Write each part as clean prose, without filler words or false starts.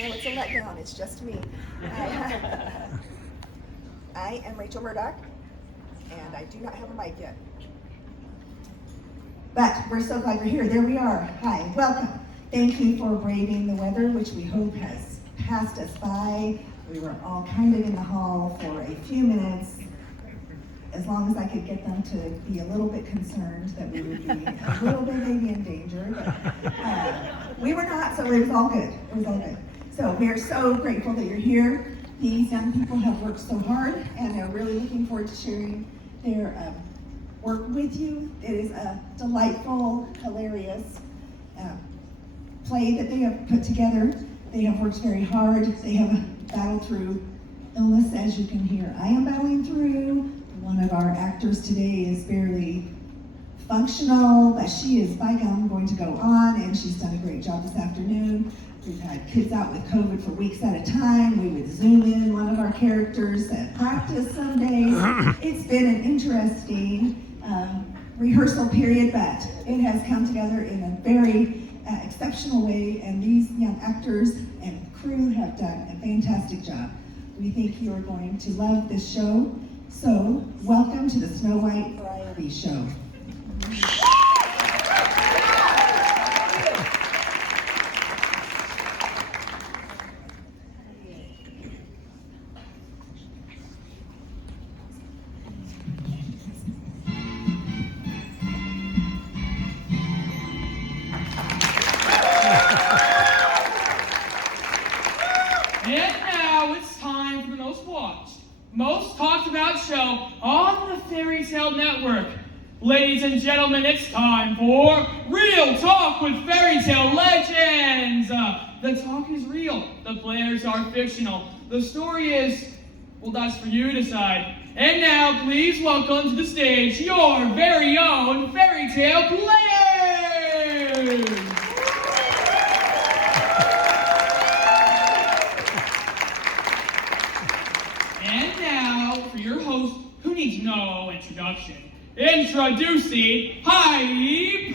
know it's a letdown. It's just me. I am Rachel Murdoch, and I do not have a mic yet. But we're so glad you're here. There we are. Hi, welcome. Thank you for braving the weather, which we hope has passed us by. We were all kind of in the hall for a few minutes, as long as I could get them to be a little bit concerned that we would be a little bit maybe in danger. But, we were not, so it was all good. It was all good. So we are so grateful that you're here. These young people have worked so hard, and they're really looking forward to sharing their work with you. It is a delightful, hilarious play that they have put together. They have worked very hard. They have battled through illness, as you can hear. I am battling through. One of our actors today is barely functional, but she is, by gum, going to go on, and she's done a great job this afternoon. We've had kids out with COVID for weeks at a time. We would Zoom in one of our characters at practice some days. It's been an interesting rehearsal period, but it has come together in a very exceptional way, and these young actors and crew have done a fantastic job. We think you are going to love this show. So, welcome to the Snow White Variety Show. And now it's time for the most watched, most talked about show on the Fairy Tale Network. Ladies and gentlemen, it's time for Real Talk with Fairy Tale Legends. The talk is real, the players are fictional. The story is, well, that's for you to decide. And now, please welcome to the stage your very own Fairy Tale players. And now, for your host, who needs no introduction, introducing Hyperbole!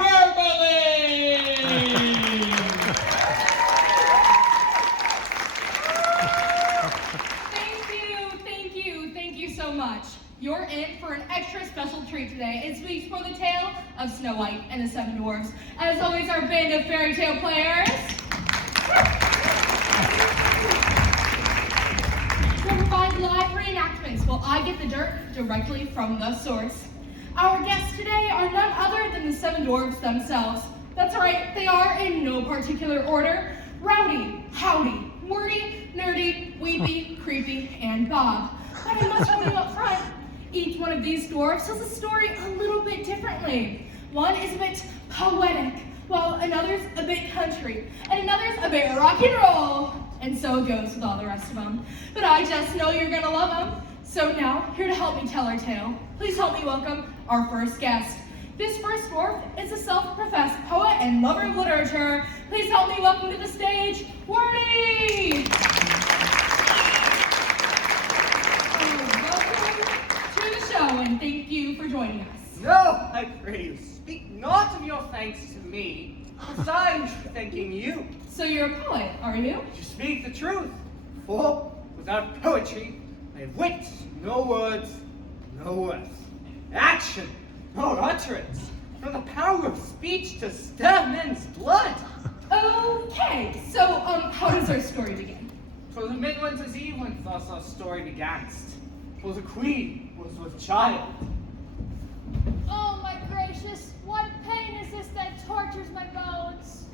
Thank you so much. You're in for an extra special treat today as we explore the tale of Snow White and the Seven Dwarfs. As always, our band of fairy tale players. We'll provide live reenactments while I get the dirt directly from the source. Our guests today are none other than the Seven Dwarfs themselves. That's right, they are in no particular order: Rowdy, Howdy, Wordy, Nerdy, Weepy, Creepy, and Bob. But I must tell you up front, each one of these dwarfs tells a story a little bit differently. One is a bit poetic, while another's a bit country, and another's a bit rock and roll. And so it goes with all the rest of them. But I just know you're gonna love them. So now, here to help me tell our tale, please help me welcome our first guest. This first dwarf is a self-professed poet and lover of literature. Please help me welcome to the stage, Wordy! And thank you for joining us. No, I pray you, speak not of your thanks to me, as I'm thanking you. So you're a poet, are you? You speak the truth, for without poetry, I have wit, no words, no worth. Action, nor utterance, from the power of speech to stir men's blood. Okay, so how does our story begin? For the midwinter's eve when thus our story beganst. For the queen was with child. Oh my gracious, what pain is this that tortures my bones?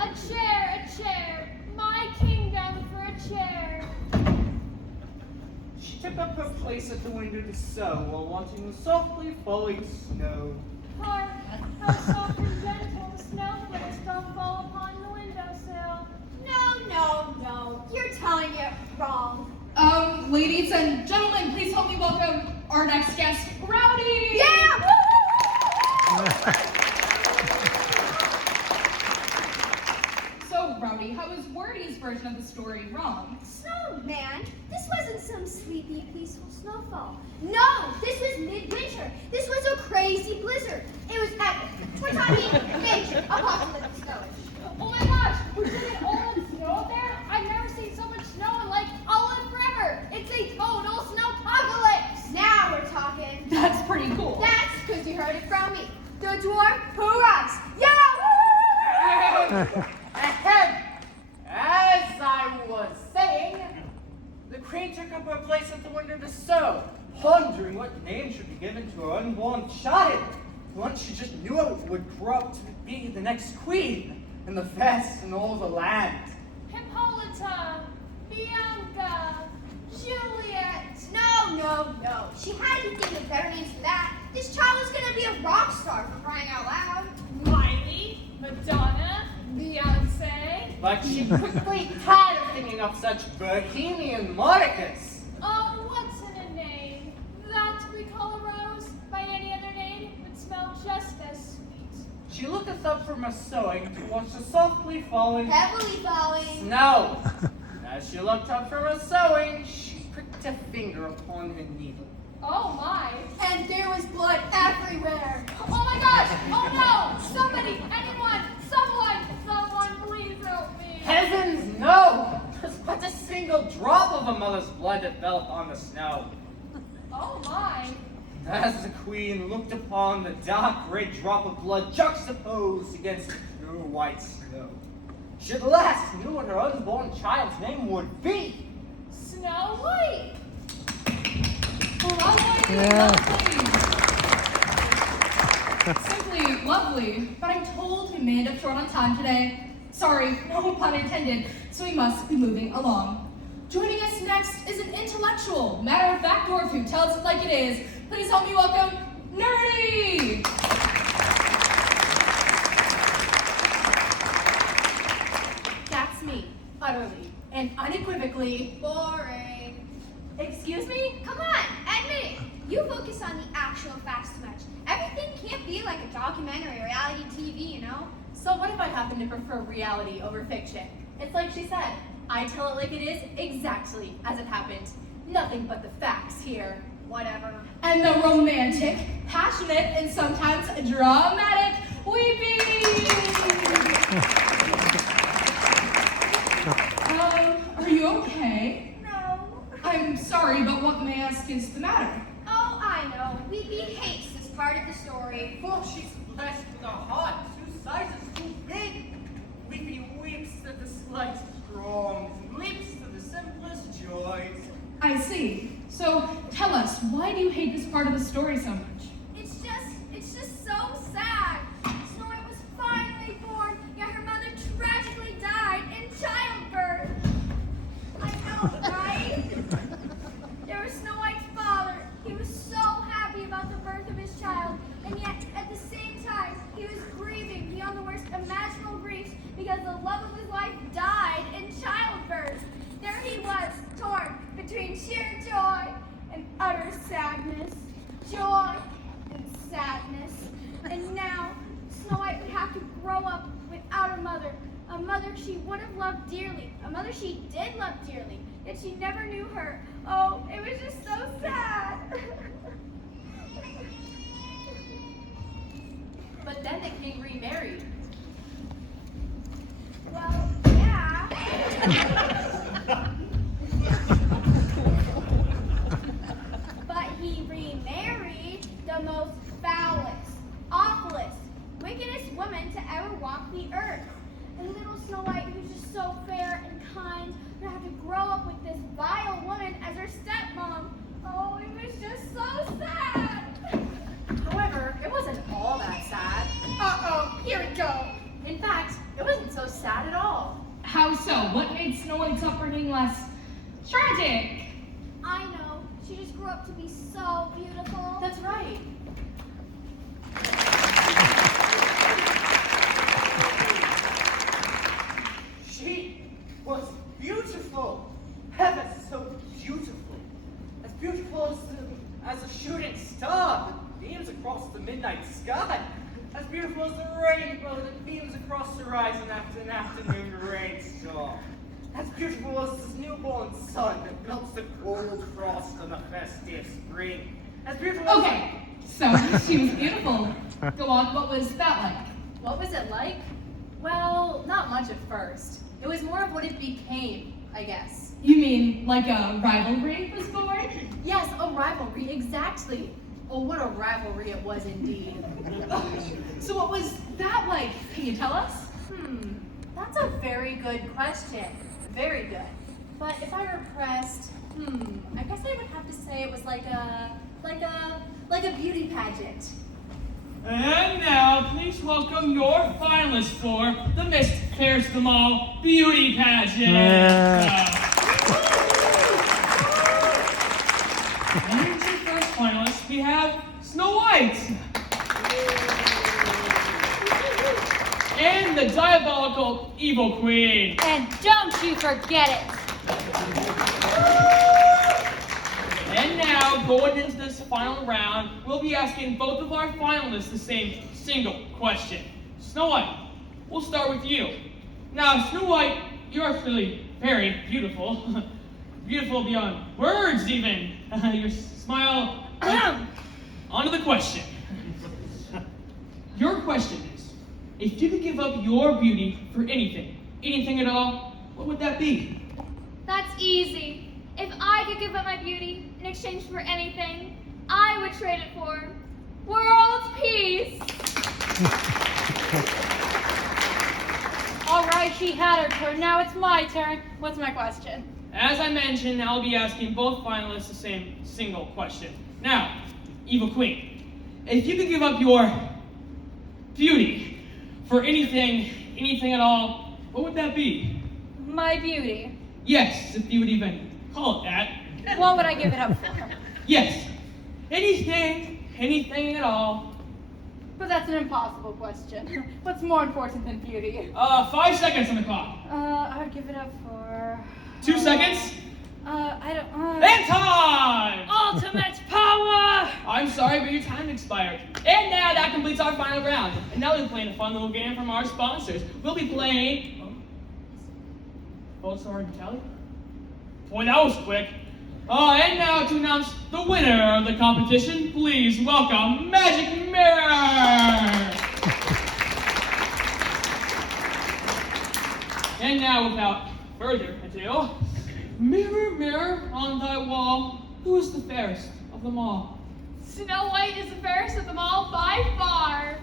A chair, my kingdom for a chair. She took up her place at the window to sew, while watching the softly falling snow. Hark, how soft and gentle the snowflakes doth fall upon the windowsill. No, you're telling it wrong. Ladies and gentlemen, please help me welcome our next guest, Rowdy! Yeah! So, Rowdy, how is Wordy's version of the story wrong? Snowman, this wasn't some sleepy, peaceful snowfall. No, this was midwinter. This was a crazy blizzard. It was epic. We're talking major apocalyptic snow. Oh my gosh, we're getting old snow The dwarf who rocks. Yeah! Ahem! As I was saying, the queen took up her place at the window to sew, pondering what name should be given to her unborn child. One she just knew it would grow up to be the next queen, and the best in all the land. Hippolyta, Bianca, Juliet. No. She had to think of better names for that. This child was gonna be a rock star for crying out loud. Miley, Madonna, Beyonce. But she quickly tired of thinking of such bohemian monikers. Oh, what's in a name? That we call a rose by any other name would smell just as sweet. She looketh up from her sewing to watch the softly falling Heavily falling. snow. As she looked up from her sewing, she pricked a finger upon her needle. Oh my. And there was blood everywhere. Oh my gosh! Oh no! Somebody, anyone, someone, please help me. Heavens, no! 'Twas but a single drop of a mother's blood that fell upon the snow. Oh my. As the queen looked upon the dark red drop of blood juxtaposed against the pure white snow, she at last knew what her unborn child's name would be. Snow White. Simply lovely, but I'm told we may end up short on time today. Sorry, no pun intended, so we must be moving along. Joining us next is an intellectual, matter-of-fact dwarf who tells it like it is. Please help me welcome Nerdy! That's me, utterly and unequivocally. Boring. Excuse me? Come on, admit it. You focus on the actual facts too much. Everything can't be like a documentary or reality TV, you know? So what if I happen to prefer reality over fiction? It's like she said, I tell it like it is, exactly as it happened. Nothing but the facts here. Whatever. And the romantic, passionate, and sometimes dramatic weeping! Are you okay? No. I'm sorry, but what may I ask is the matter? Oh, I know. Weepy hates this part of the story. For she's blessed with a heart 2 sizes too big. Weepy weeps at the slightest wrongs and leaps to the simplest joys. I see. So tell us, why do you hate this part of the story so much? It's just so sad. Snow White was finally born, yet her mother tragically died in childbirth. I know, right? There was Snow White's father. He was so happy about the birth of his child, and yet at the same time, he was grieving beyond the worst imaginable griefs because the love of his life died in childbirth. There he was, torn between sheer joy and utter sadness. Joy and sadness. And now, Snow White would have to grow up without her mother. A mother she would have loved dearly. A mother she did love dearly. Yet she never knew her. Oh, it was just so sad. But then the king remarried. Well, yeah. But he remarried the most foulest, awfulest, wickedest woman to ever walk the earth. And little Snow White, who's just so fair and kind, would have to grow up with this vile woman as her stepmom. Oh, it was just so sad. However, it wasn't all that sad. Uh-oh, here we go. In fact, it wasn't so sad at all. How so? What made Snow White's upbringing less tragic? I know. She just grew up to be so beautiful. That's right. She was beautiful. Heaven, so beautiful. As beautiful as a shooting star that beams across the midnight sky. As beautiful as the rainbow that beams across the horizon after an afternoon rainstorm. As beautiful as this newborn sun that melts the cold frost on the festive spring. As beautiful as... Okay, so she was beautiful. Go on, what was that like? What was it like? Well, not much at first. It was more of what it became, I guess. You mean like a rivalry was born? Yes, a rivalry, exactly. Oh, what a rivalry it was indeed. So what was that like? Can you tell us? That's a very good question. Very good. But if I were pressed, I guess I would have to say it was like a beauty pageant. And now, please welcome your finalists for the Miss Fairest of them all beauty pageant. And as your first finalist, we have Snow White. And the diabolical evil queen. And don't you forget it. And now, going into this final round, we'll be asking both of our finalists the same single question. Snow White, we'll start with you. Now, Snow White, you're actually very beautiful. Beautiful beyond words, even. Your smile. On to the question. Your question is, if you could give up your beauty for anything at all, what would that be? That's easy. If I could give up my beauty in exchange for anything, I would trade it for world peace. All right, she had her turn. Now it's my turn. What's my question? As I mentioned, I'll be asking both finalists the same single question. Now, Evil Queen, if you could give up your beauty for anything at all, what would that be? My beauty. Yes, if you would even call it that. What would I give it up for? Yes, anything at all. But that's an impossible question. What's more important than beauty? 5 seconds on the clock. I would give it up for... 2 seconds. I don't... And time! Ultimate power! I'm sorry, but your time expired. And now that completes our final round. And now we're playing a fun little game from our sponsors. We'll be playing... Oh, sorry, Kelly? Boy, that was quick. And now to announce the winner of the competition, please welcome Magic Mirror! And now, without further ado, mirror, mirror on thy wall, who is the fairest of them all? Snow White is the fairest of them all by far.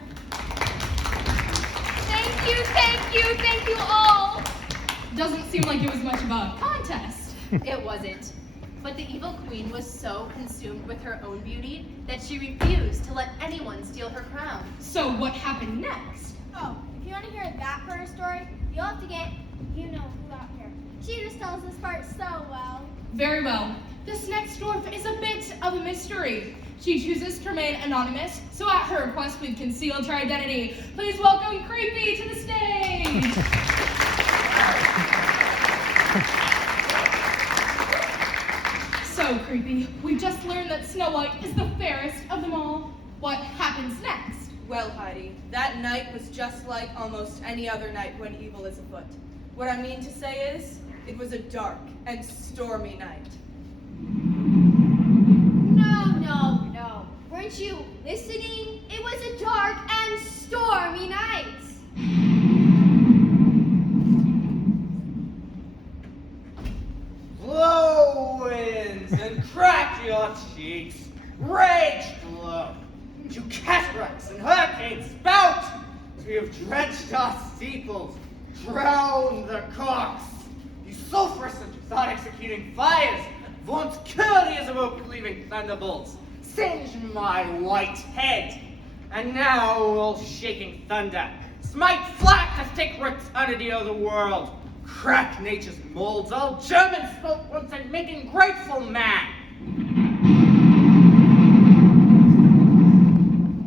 Thank you all! Doesn't seem like it was much of a contest. It wasn't. But the evil queen was so consumed with her own beauty that she refused to let anyone steal her crown. So what happened next? Oh, if you want to hear that part of the story, you'll have to get who out here. She just tells this part so well. Very well. This next dwarf is a bit of a mystery. She chooses to remain anonymous, so at her request we've concealed her identity. Please welcome Creepy to the stage! So, Creepy, we just learned that Snow White is the fairest of them all. What happens next? Well, Heidi, that night was just like almost any other night when evil is afoot. What I mean to say is, it was a dark and stormy night. No. Weren't you listening? It was a dark and stormy night. Blow winds and crack your cheeks, rage blow. You cataracts and hurricanes spout, as we have drenched our steeples, drowned the cocks. You sulphurous and thought-executing fires, vaunt courtiers of oak-cleaving thunderbolts, singe my white head. And now, all shaking thunder, smite flat to take eternity of the world, crack nature's molds, all German spoke once and making grateful man.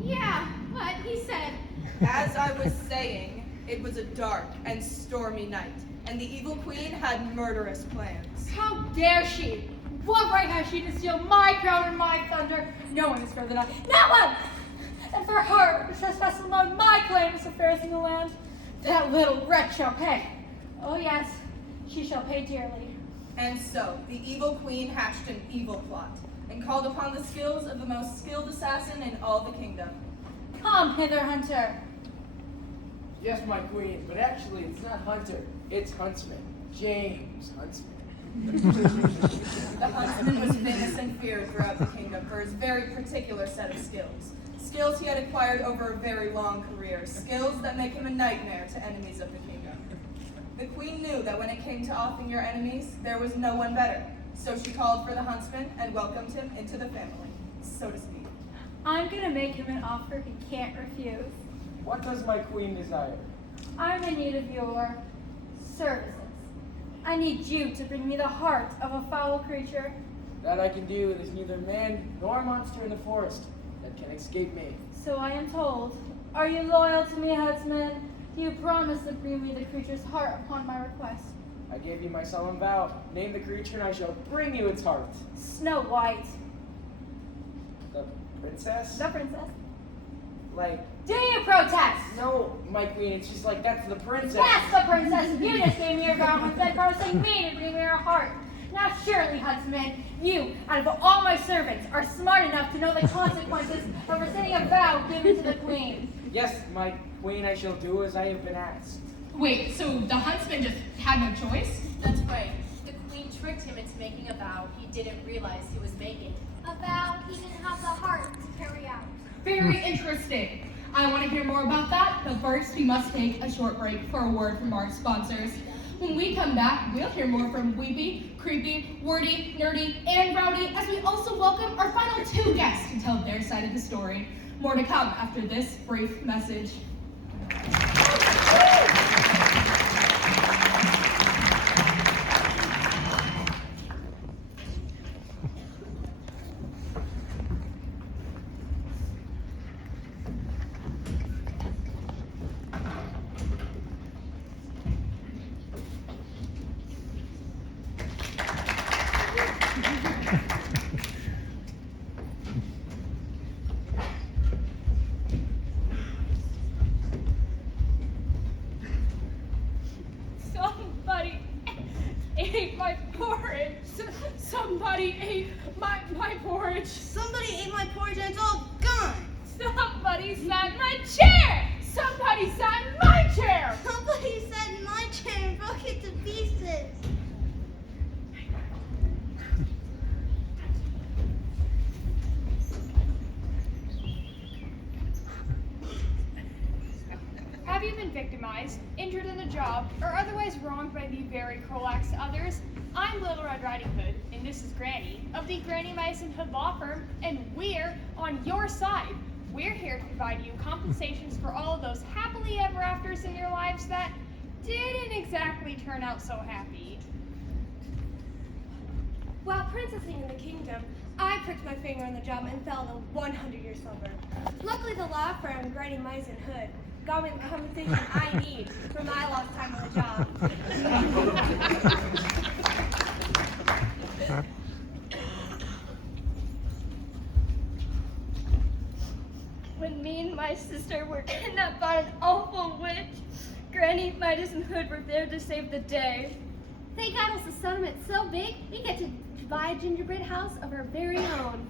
Yeah, what he said. As I was saying, it was a dark and stormy night, and the evil queen had murderous plans. How dare she? What right has she to steal my crown and my thunder? No one is fairer than I. No one! And for her, to trespass alone my claim is the fairest in the land, that little wretch shall pay. Oh yes, she shall pay dearly. And so, the evil queen hatched an evil plot, and called upon the skills of the most skilled assassin in all the kingdom. Come hither, Hunter. Yes, my queen, but actually it's not Hunter, it's Huntsman. James Huntsman. The huntsman was famous and feared throughout the kingdom for his very particular set of skills. Skills he had acquired over a very long career. Skills that make him a nightmare to enemies of the kingdom. The queen knew that when it came to offing your enemies, there was no one better. So she called for the huntsman and welcomed him into the family, so to speak. I'm gonna make him an offer he can't refuse. What does my queen desire? I'm in need of your services. I need you to bring me the heart of a foul creature. That I can do. There's neither man nor monster in the forest that can escape me. So I am told. Are you loyal to me, Huntsman? Do you promise to bring me the creature's heart upon my request? I gave you my solemn vow. Name the creature and I shall bring you its heart. Snow White. The princess? The princess. Like, Do you protest? no, my queen, it's just like, that's the princess. That's the princess. You just gave me your vow instead promising me to bring me her heart. Now surely, Huntsman, you, out of all my servants, are smart enough to know the consequences of rescinding a vow given to the queen. Yes, my queen, I shall do as I have been asked. Wait, so the huntsman just had no choice? That's right. The queen tricked him into making a vow he didn't realize he was making. A vow he didn't have the heart to carry out. Very interesting. I want to hear more about that, but first we must take a short break for a word from our sponsors. When we come back, we'll hear more from Weepy, Creepy, Wordy, Nerdy, and Rowdy, as we also welcome our final two guests to tell their side of the story. More to come after this brief message. Somebody ate my porridge. Somebody ate my porridge. Somebody ate my porridge and it's all gone. Somebody sat in my chair. Somebody sat in my chair. Somebody sat in my chair and broke it to pieces. Have you been victimized, injured in a job, or otherwise wronged by the very cruel acts to others? I'm Little Red Riding Hood, and this is Granny of the Granny Madison Hood Law Firm, and we're on your side. We're here to provide you compensations for all of those happily ever afters in your lives that didn't exactly turn out so happy. While princessing in the kingdom, I pricked my finger on the job and fell to 100-year slumber. Luckily, the law firm, Granny Madison Hood, got me the compensation I need for my lost time on the job. When me and my sister were kidnapped by an awful witch, Granny Madison Hood were there to save the day. They got us a settlement so big, we get to buy a gingerbread house of our very own.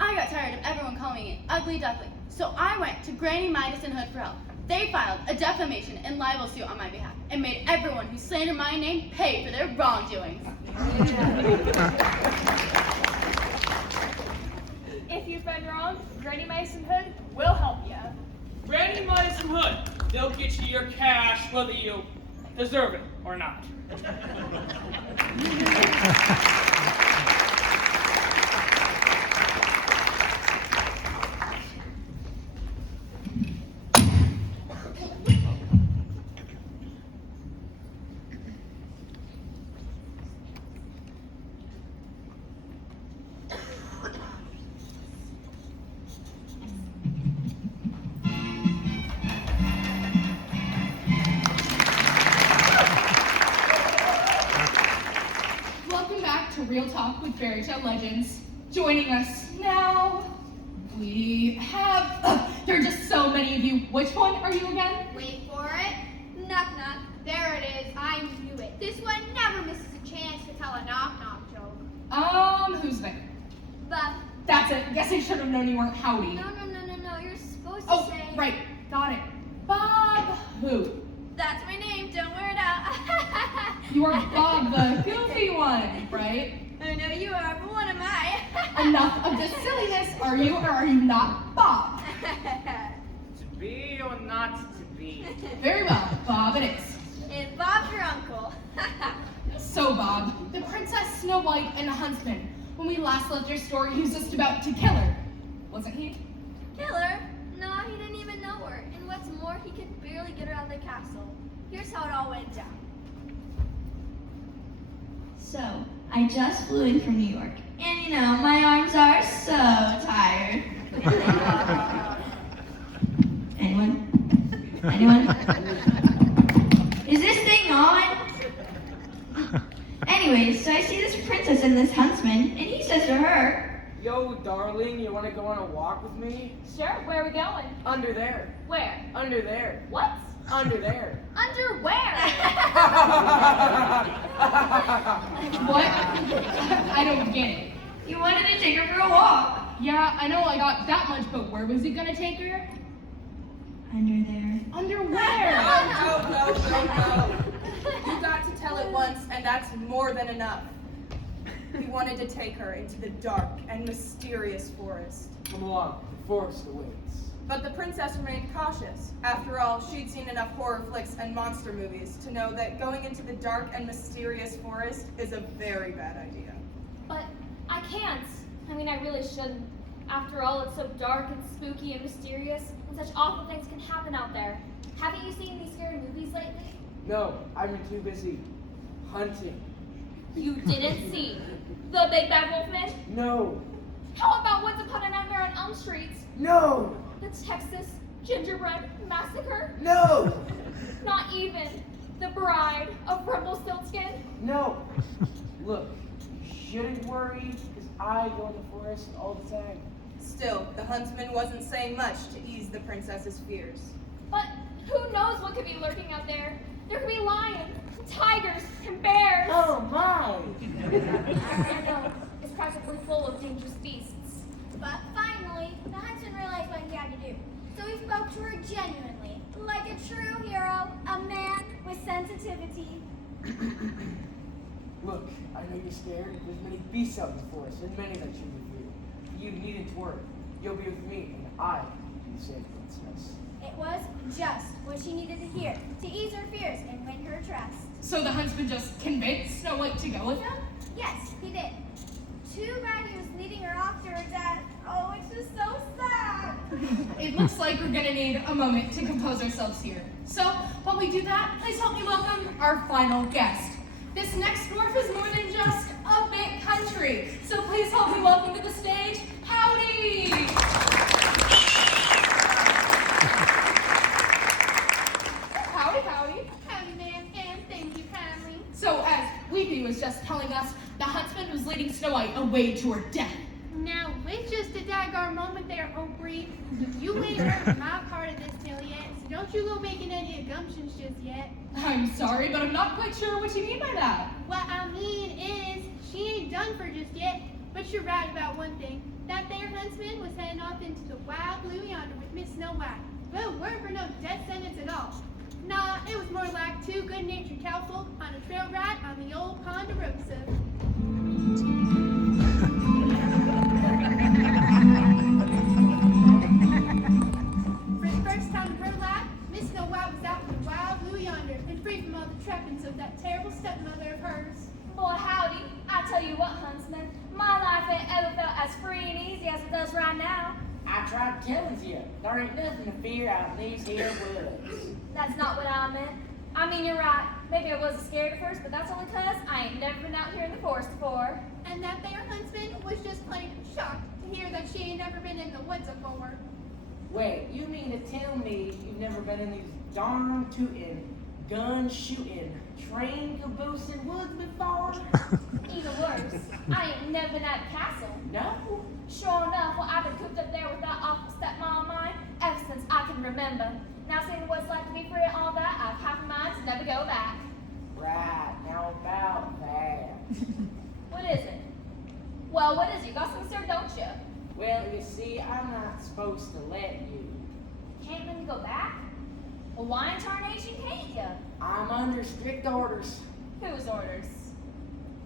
I got tired of everyone calling me ugly duckling, so I went to Granny Madison Hood for help. They filed a defamation and libel suit on my behalf and made everyone who slandered my name pay for their wrongdoings. If you've been wrong, Granny Madison Hood will help you. Granny Madison Hood, they'll get you your cash whether you deserve it or not. Real Talk with Fairy Tale Legends. Joining us now, we have, there are just so many of you. Which one are you again? Wait for it. Knock knock. There it is. I knew it. This one never misses a chance to tell a knock knock joke. Who's there? Buff. That's it. Guess I should have known you weren't Howdy. No. You're supposed to Oh, say. right. Got it. Bye. Bob who? That's my name, don't wear it out. You are Bob the goofy one, right? I know you are, but what am I? Enough of this silliness. Are you or are you not Bob? To be or not to be? Very well, Bob it is. And Bob's your uncle. So, Bob, the Princess Snow White and the Huntsman, when we last left your story, he was just about to kill her, wasn't he? Kill her? No, he didn't even know her. And what's more, he could barely get her out of the castle. Here's how it all went down. So, I just flew in from New York, and you know, my arms are so tired. Anyone? Anyone? Is this thing on? Anyways, so I see this princess and this huntsman, and he says to her, Yo, darling, you want to go on a walk with me? Sure, where are we going? Under there. Where? Under there. What? Under there. Underwear! What? I don't get it. you wanted to take her for a walk. Yeah, I know I got that much, but where was he gonna take her? Under there. Underwear! No. You got to tell it once, and that's more than enough. He wanted to take her into the dark and mysterious forest. Come along, the forest awaits. But the princess remained cautious. After all, she'd seen enough horror flicks and monster movies to know that going into the dark and mysterious forest is a very bad idea. But I can't. I mean, I really shouldn't. After all, it's so dark and spooky and mysterious, and such awful things can happen out there. Haven't you seen these scary movies lately? No, I've been too busy hunting. You didn't see The Big Bad Wolfman? No, How about Once Upon a Nightmare on Elm Street? no, The Texas Gingerbread Massacre? no, Not even The Bride of Rumpelstiltskin? no. Look, you shouldn't worry, because I go in the forest all the time. Still, the huntsman wasn't saying much to ease the princess's fears. But who knows what could be lurking out there? There could be lions, tigers, and bears. Oh my! I know. It's practically full of dangerous beasts. But finally, the huntsman realized what he had to do. So he spoke to her genuinely, like a true hero, a man with sensitivity. Look, I know you're scared. There's many beasts out in the forest, and many that you would fear. You needn't worry. You'll be with me, and I will save the princess. It was just what she needed to hear to ease her fears and win her trust. So the huntsman just convinced Snow White to go with him? Yes, he did. Too bad he was leading her off to her death. Oh, it's just so sad. It looks like we're gonna need a moment to compose ourselves here. So, while we do that, please help me welcome our final guest. This next dwarf is more than just a big country. So please help me welcome to the stage, Howdy! Howdy. Howdy, ma'am, and thank you kindly. So, as Weepy was just telling us, the huntsman was leading Snow White away to her death. Now, wait just a daggone moment there, Aubrey. You ain't heard my part of this tale yet, so don't you go making any assumptions just yet. I'm sorry, but I'm not quite sure what you mean by that. What I mean is, she ain't done for just yet, but you're right about one thing. That there huntsman was heading off into the wild blue yonder with Miss Snow White. Well, weren't for no death sentence at all. Nah, it was more like two good-natured cowfolk on a trail ride on the old Ponderosa. For the first time in her life, Miss Snow White was out in the wild blue yonder and free from all the trappings of that terrible stepmother of hers. Boy, howdy. I tell you what, huntsman, my life ain't ever felt as free and easy as it does right now. I tried telling you, there ain't nothing to fear out in these here woods. That's not what I meant. I mean, you're right. Maybe I wasn't scared at first, but that's only 'cause I ain't never been out here in the forest before. And that there huntsman was just plain shocked to hear that she ain't never been in the woods before. Wait, you mean to tell me you've never been in these darn tootin', gun shooting, train caboosing woods before? Even worse, I ain't never been at a castle. No? Sure enough, well, I've been cooped up there with that awful stepmom of mine ever since I can remember. Now seeing what it's like to be free and all that, I've half a mind to never go back. Right, now about that. What is it? Well, what is it? You got something, sir, don't you? Well, you see, I'm not supposed to let you. Can't let me go back? Well, why in tarnation can't you? I'm under strict orders. Whose orders?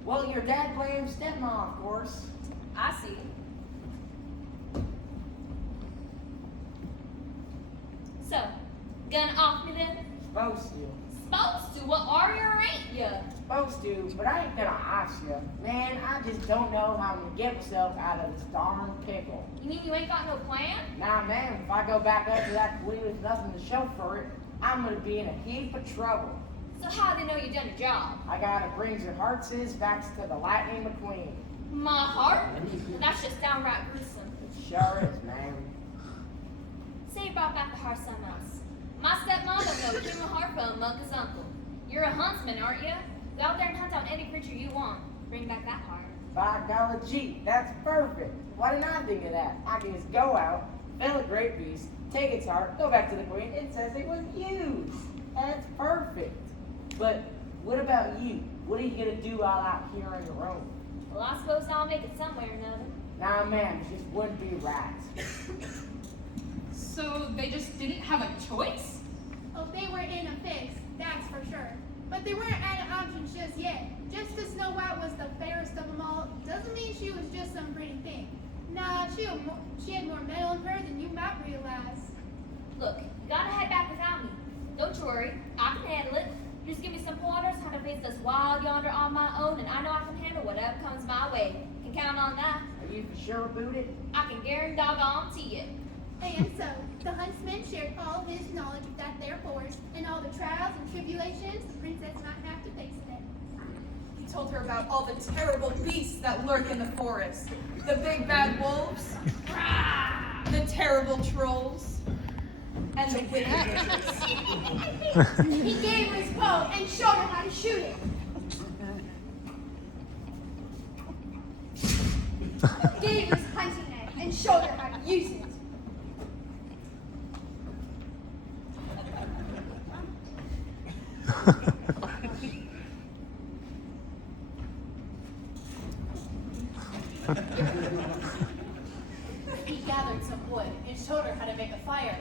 Well, your dad blames stepmom, of course. I see. So, gonna off me then? Supposed to. Supposed to? Well, are you or ain't you? Supposed to, but I ain't gonna ask you. Man, I just don't know how I'm gonna get myself out of this darn pickle. You mean you ain't got no plan? Nah, man, if I go back up to that queen with nothing to show for it, I'm gonna be in a heap of trouble. So how do they know you done your job? I gotta bring your hearts backs to the Lightning McQueen. My heart? That's just downright gruesome. It sure is, man. Say you brought back the heart something else. My stepmom don't know Jim Harpo, Mugga's uncle. You're a huntsman, aren't you? Go out there and hunt down any creature you want. Bring back that heart. By golly gee, that's perfect. Why didn't I think of that? I can just go out, fell a great beast, take its heart, go back to the queen, it says it was used. That's perfect. But what about you? What are you gonna do all out here on your own? Well, I suppose I'll make it somewhere or another. Nah, man, it just wouldn't be right. So they just didn't have a choice? Oh, they were in a fix, that's for sure. But they weren't out of options just yet. Just because Snow White was the fairest of them all, doesn't mean she was just some pretty thing. Nah, she had more metal in her than you might realize. Look, you gotta head back without me. Don't you worry, I can handle it. Just give me some pointers how to face this wild yonder on my own, and I know I can handle whatever comes my way. Can count on that. Are you for sure about it? I can guarantee it. And so, the huntsman shared all of his knowledge of that there forest, and all the trials and tribulations the princess might have to face in it. He told her about all the terrible beasts that lurk in the forest. The big bad wolves, the terrible trolls, and the wicked witches. He gave her his bow and showed her how to shoot it. Gave her his hunting knife and showed her how to use it. He gathered some wood and showed her how to make a fire.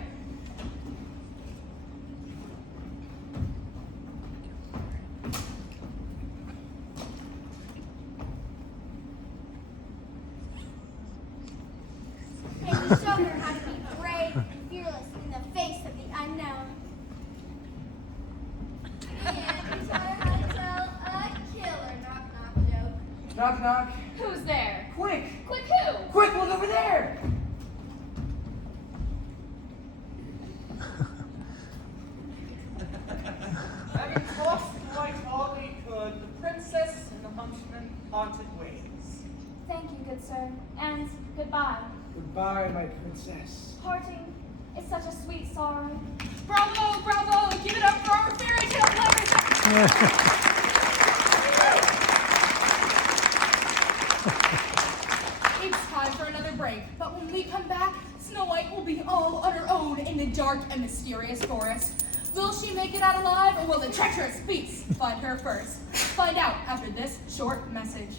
And he showed her how to be brave and fearless in the face of the unknown. And he taught her how to tell a killer knock-knock joke. Knock, knock. Who's there? Quick! Quick who? Quick, look over there! Having tossed quite all we could, the princess and the huntsman parted ways. Thank you, good sir. And goodbye. Goodbye, my princess. Parting is such a sweet sorrow. Bravo, bravo! Give it up for our fairy tale players! It's time for another break, but when we come back, Snow White will be all on her own in the dark and mysterious forest. Will she make it out alive, or will the treacherous beasts find her first? Find out after this short message.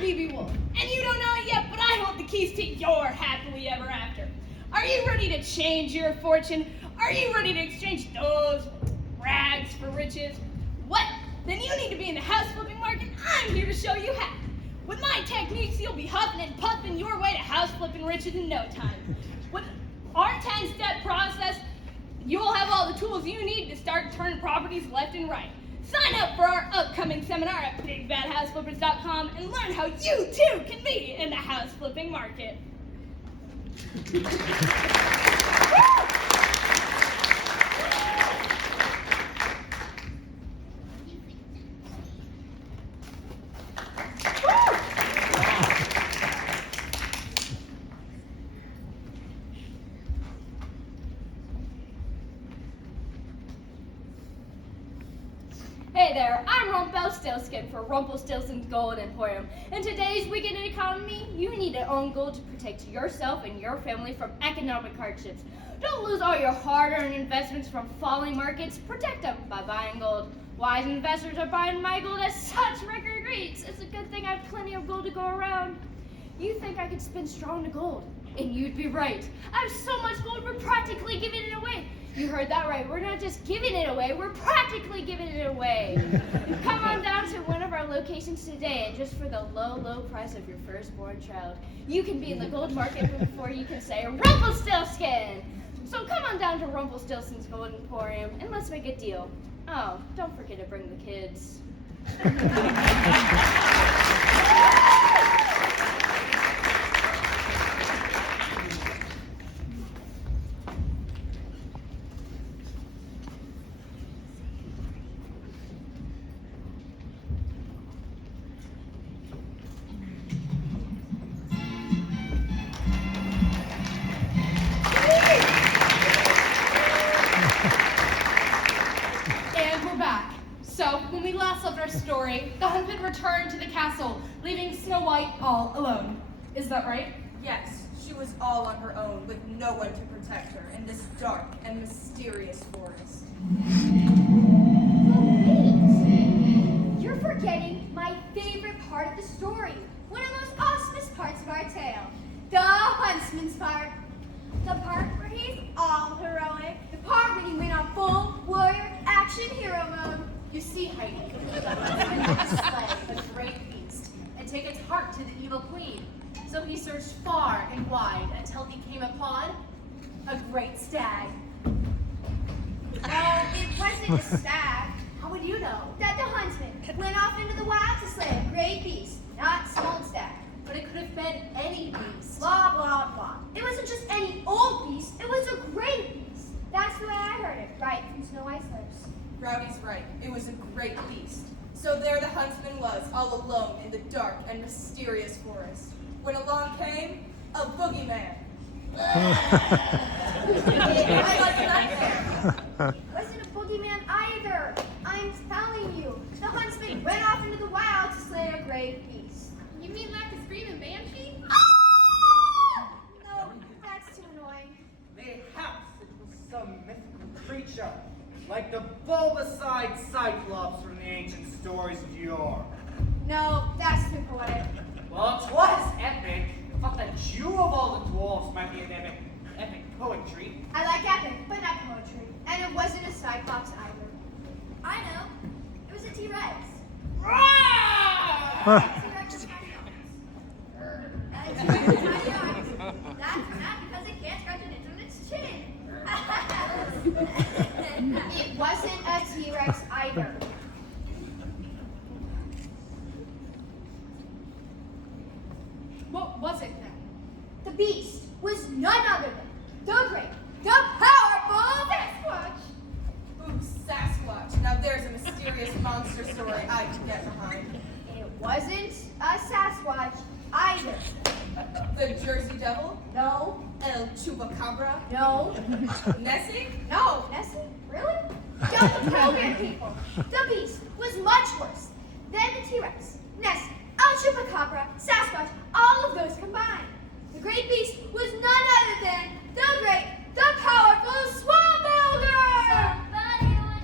BB Wolf, and you don't know it yet, but I hold the keys to your happily ever after. Are you ready to change your fortune? Are you ready to exchange those rags for riches? What? Then you need to be in the house flipping market. I'm here to show you how. With my techniques, you'll be huffing and puffing your way to house flipping riches in no time. With our 10-step process, you'll have all the tools you need to start turning properties left and right. Sign up for our upcoming seminar at bigbadhouseflippers.com and learn how you too can be in the house flipping market. Rumpelstiltskin for Rumpelstiltskin's Gold Emporium. In today's weekend economy, you need to own gold to protect yourself and your family from economic hardships. Don't lose all your hard-earned investments from falling markets. Protect them by buying gold. Wise investors are buying my gold at such record rates. It's a good thing I have plenty of gold to go around. You think I could spin straw into gold? And you'd be right. I have so much gold, we're practically giving it away. You heard that right. We're not just giving it away, we're practically giving it away. Come on down to one of our locations today, and just for the low, low price of your firstborn child, you can be in the gold market before you can say Rumpelstiltskin. So come on down to Rumpelstiltskin's Gold Emporium, and let's make a deal. Oh, don't forget to bring the kids. Story, the huntsman returned to the castle, leaving Snow White all alone. Is that right? Yes, she was all on her own, with no one to protect her in this dark and mysterious forest. Wait! You're forgetting my favorite part of the story. One of the most auspicious parts of our tale. The huntsman's part. The part where he's all heroic. The part when he went on full warrior action hero mode. You see, Heidi, the huntsman had to slay a great beast and take its heart to the evil queen. So he searched far and wide until he came upon a great stag. No, it wasn't a stag. How would you know? That the huntsman went off into the wild to slay a great beast, not small stag. But it could have been any beast. Blah, blah, blah. It wasn't just any old beast, it was a great beast. That's the way I heard it, right from Snow White's lips. Rowdy's right. It was a great beast. So there the huntsman was, all alone in the dark and mysterious forest. When along came a boogeyman. Like a nightmare. It wasn't a boogeyman either. I'm telling you. The huntsman went off into the wild to slay a great beast. You mean like a screaming banshee? No, that's too annoying. Mayhaps it was some mythical creature, like the bulbous-eyed Cyclops from the ancient stories of yore. No, that's too poetic. Well, 'twas epic. I thought the Jew of all the dwarfs might be an epic poetry. I like epic, but not poetry. And it wasn't a Cyclops either. I know. It was a T-Rex. T-Rex is tiny arms. T-Rex has tiny arms. That's not because it can't scratch an inch on its chin. It wasn't a T-Rex either. What was it then? The beast was none other than the great, the powerful Sasquatch. Ooh, Sasquatch. Now there's a mysterious monster story I can get behind. It wasn't a Sasquatch either. The Jersey Devil? No. El Chupacabra? No. Nessie? No. Nessie? Really? Don't tell weird people. The beast was much worse than the T-Rex, Nessie, El Chupacabra, Sasquatch, all of those combined. The great beast was none other than the great, the powerful Swamp Ogre!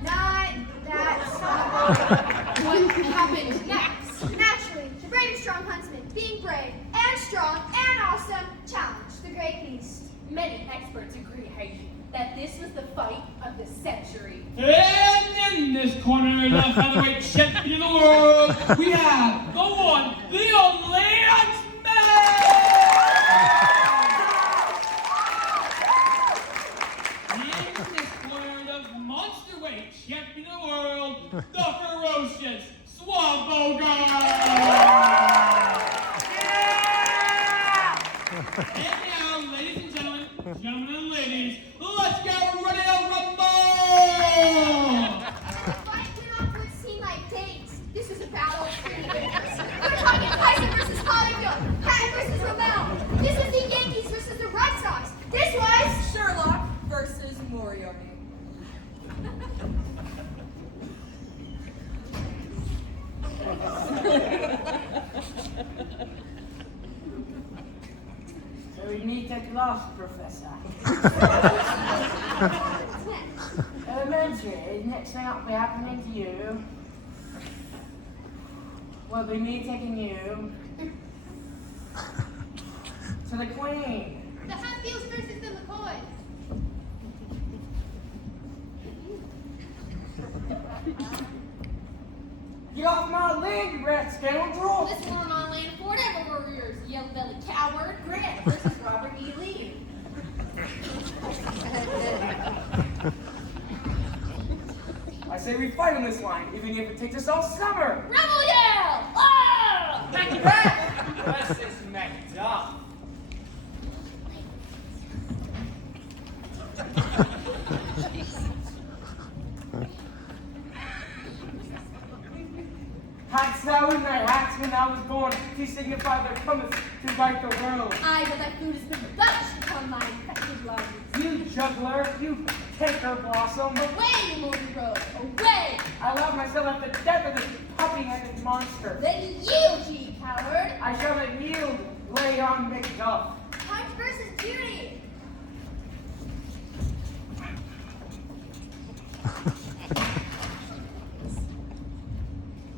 Not that Swamp Ogre. What happened next? Naturally, the brave and strong huntsman, being brave and strong and awesome, challenged the great beast. Many experts agree, Heidi, that this was the fight of the century. And in this corner, the featherweight champion of the world, we have the one, the only Huntsman! In this corner, the monster weight champion of the world, the ferocious Swamp Ogre! And now, ladies and gentlemen and ladies, let's get ready to rumble! The fight went on for what seemed like days. This was a battle of three years. We're talking Tyson versus Hollyfield, Patton versus Ramel. This was the Yankees versus the Red Sox. This was Sherlock versus Moriarty. So we need a class, Professor. Elementary, next thing that'll be happening to you. Will be me taking you to the Queen. The Hatfields versus the McCoys. Get off my land, you rat scoundrel! This weren't on land for whatever warriors, yellow-bellied coward. Grant versus Robert E. Lee. I say we fight on this line, even if it takes us all summer! Rebel yell! Oh! Let's just make it up. Hats thou in thy hats when thou was born, to signify there cometh to right the world. Aye, but that food has been belched upon my infected lungs. You juggler, you canker blossom. Away, you moldy rogue! Away! I love myself at the death of this puppy-headed monster. Then yield ye, coward! I shall not yield, lay on Macduff. Punch versus Judy.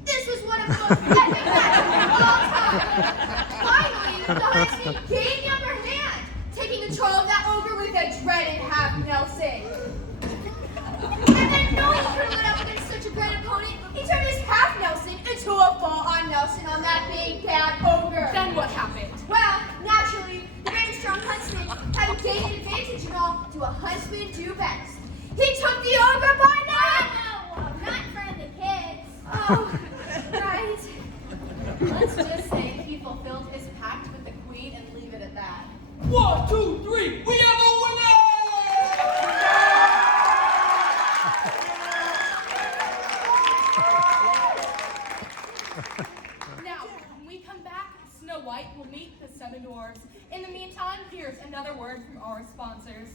This was one of the most epic matches of all time! Finally, the Hunts team gained the upper hand, taking control of that ogre with a dreaded half Nelson. And then, knowing he couldn't let up against such a great opponent, he turned his half Nelson into a full-on Nelson on that big bad ogre. Then what happened? Well, naturally, the big and strong huntsman, having gained an advantage and all, do a huntsman do best. He took the ogre by night! Not in front of the kids. Oh, right. Let's just say he fulfilled his pact with the Queen and leave it at that. 1, 2, 3, we have a winner! Now, when we come back, Snow White will meet the 7 dwarves. In the meantime, here's another word from our sponsors.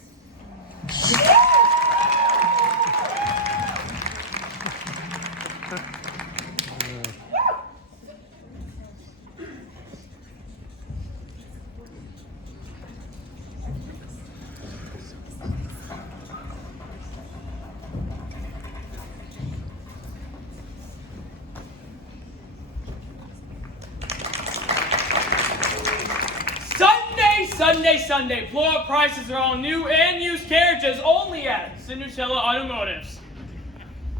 Sunday. Blow-up prices are on new and used carriages only at Cinderella Automotives.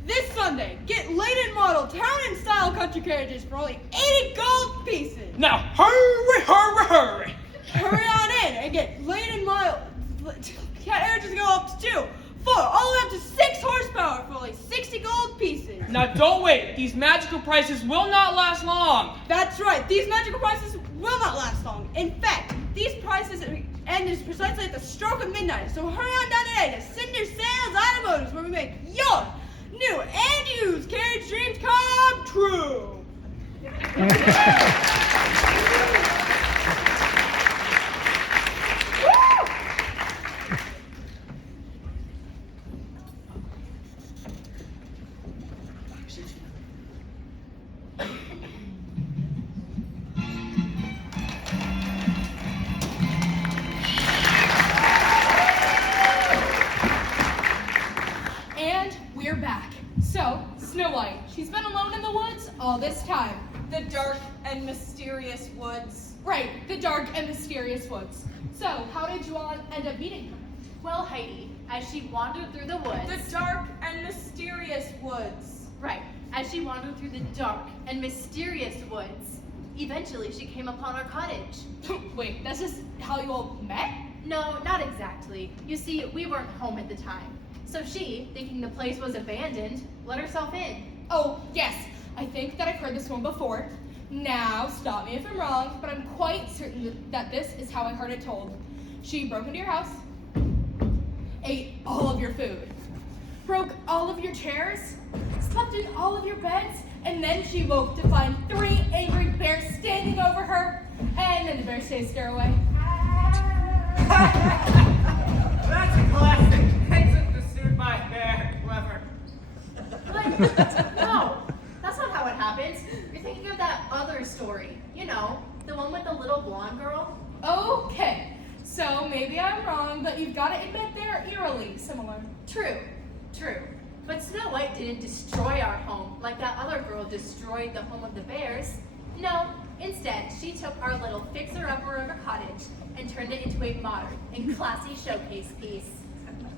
This Sunday, get late model town and style country carriages for only 80 gold pieces. Now, hurry! Hurry on in and get late model carriages go up to 2, 4, all the way up to 6 horsepower for only 60 gold pieces. Now, don't wait. These magical prices will not last long. That's right. These magical prices will not last long. In fact, these prices end is precisely at the stroke of midnight. So hurry on down today to Cinder Sales Automotives, where we make your new and used carriage dreams come true. We're back. So, Snow White, she's been alone in the woods all this time. The dark and mysterious woods. Right, the dark and mysterious woods. So, how did you all end up meeting her? Well, Heidi, as she wandered through the woods. The dark and mysterious woods. Right, as she wandered through the dark and mysterious woods, eventually she came upon our cottage. Wait, that's just how you all met? No, not exactly. You see, we weren't home at the time. So she, thinking the place was abandoned, let herself in. Oh, yes. I think that I've heard this one before. Now, stop me if I'm wrong, but I'm quite certain that this is how I heard it told. She broke into your house, ate all of your food, broke all of your chairs, slept in all of your beds, and then she woke to find 3 angry bears standing over her, and then the bears say scare away. That's a classic. Exit pursued by bear. Clever. But, no, that's not how it happens. You're thinking of that other story story. You know, the one with the little blonde girl. Okay, so maybe I'm wrong, but you've got to admit they're eerily similar. True, true. But Snow White didn't destroy our home like that other girl destroyed the home of the bears. No, instead, she took our little fixer-upper of a cottage and turned it into a modern and classy showcase piece.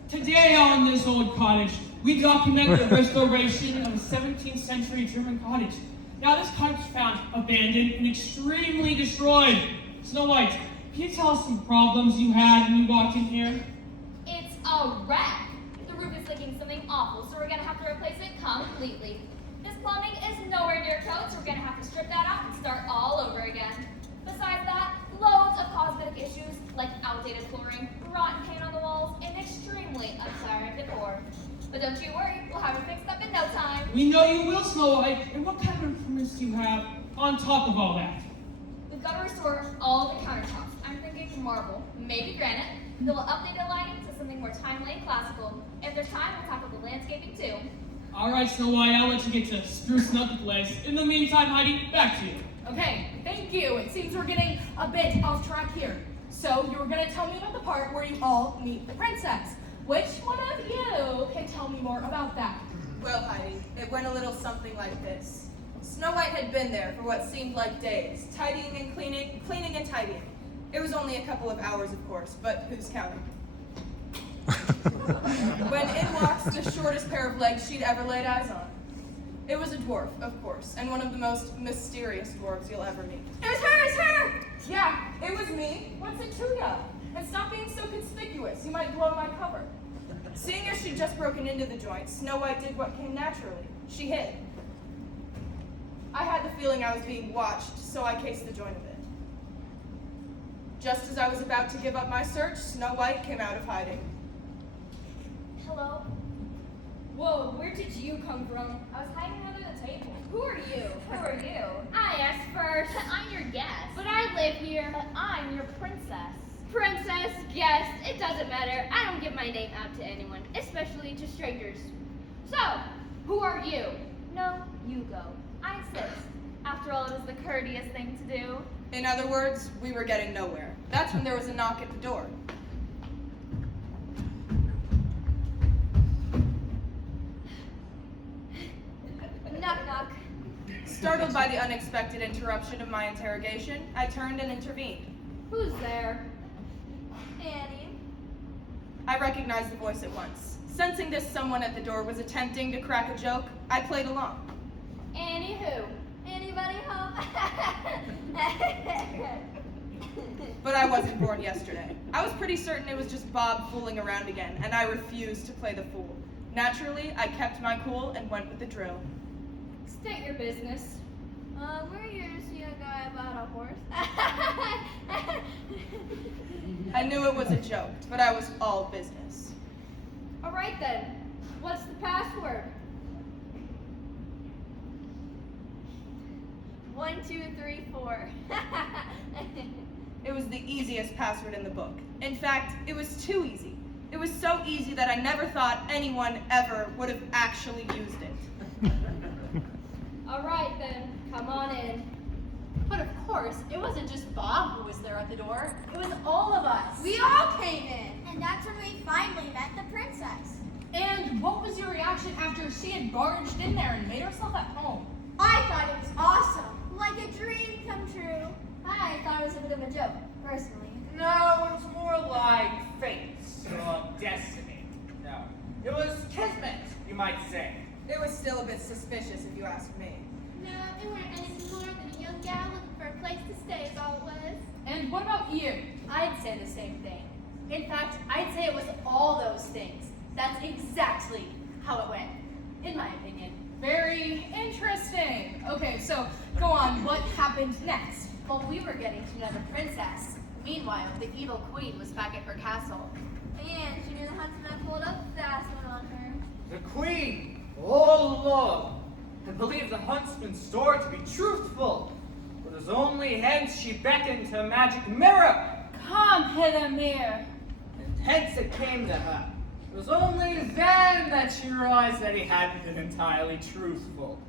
Today on this old cottage, we document the restoration of a 17th century German cottage. Now this cottage was found abandoned and extremely destroyed. Snow White, can you tell us some problems you had when you walked in here? It's a wreck. The roof is leaking something awful, so we're gonna have to replace it completely. This plumbing is nowhere near code, so we're gonna have to strip that out and start all over again. Besides that, loads of cosmetic issues like outdated flooring, rotten paint on the walls, and extremely untiring decor. But don't you worry, we'll have it fixed up in no time. We know you will, Snow White. And what kind of improvements do you have on top of all that? We've got to restore all the countertops. I'm thinking marble, maybe granite. Then we'll update the lighting to something more timely and classical. If there's time, we'll tackle the landscaping too. All right, Snow White, I'll let you get to sprucing up the place. In the meantime, Heidi, back to you. Okay, thank you. It seems we're getting a bit off track here. So you were going to tell me about the part where you all meet the princess. Which one of you can tell me more about that? Well, Heidi, it went a little something like this. Snow White had been there for what seemed like days, tidying and cleaning, cleaning and tidying. It was only a couple of hours, of course, but who's counting? When in walks the shortest pair of legs she'd ever laid eyes on. It was a dwarf, of course, and one of the most mysterious dwarves you'll ever meet. It was her! It's her! Yeah, it was me. What's it to ya? And stop being so conspicuous. You might blow my cover. Seeing as she'd just broken into the joint, Snow White did what came naturally. She hid. I had the feeling I was being watched, so I cased the joint a bit. Just as I was about to give up my search, Snow White came out of hiding. Hello? Whoa, where did you come from? I was hiding under the table. Who are you? Who are you? I asked first. I'm your guest. But I live here. But I'm your princess. Princess, guest, it doesn't matter. I don't give my name out to anyone, especially to strangers. So, who are you? No, you go. I insist. After all, it was the courteous thing to do. In other words, we were getting nowhere. That's when there was a knock at the door. Knock, knock. Startled by the unexpected interruption of my interrogation, I turned and intervened. Who's there? Annie. I recognized the voice at once. Sensing this someone at the door was attempting to crack a joke, I played along. Annie who? Anybody home? But I wasn't born yesterday. I was pretty certain it was just Bob fooling around again, and I refused to play the fool. Naturally, I kept my cool and went with the drill. State your business. We're here to see a guy about a horse. I knew it was a joke, but I was all business. All right then. What's the password? 1, 2, 3, 4. It was the easiest password in the book. In fact, it was too easy. It was so easy that I never thought anyone ever would have actually used it. All right then. Come on in. But of course, it wasn't just Bob who was there at the door. It was all of us. We all came in. And that's when we finally met the princess. And what was your reaction after she had barged in there and made herself at home? I thought it was awesome. Like a dream come true. I thought it was a bit of a joke, personally. No, it was more like fate or destiny. No, it was kismet, you might say. It was still a bit suspicious if you ask me. No, it weren't anything more than a young gal looking for a place to stay is all it was. And what about you? I'd say the same thing. In fact, I'd say it was all those things. That's exactly how it went, in my opinion. Very interesting. Okay, so go on. What happened next? Well, we were getting to know the princess. Meanwhile, the evil queen was back at her castle. And she knew the huntsman had pulled a fast one on her. The queen, all along, had believed the huntsman's story to be truthful. But it was only hence she beckoned to a magic mirror. Come hither, mirror. And hence it came to her. It was only then that she realized that he hadn't been entirely truthful.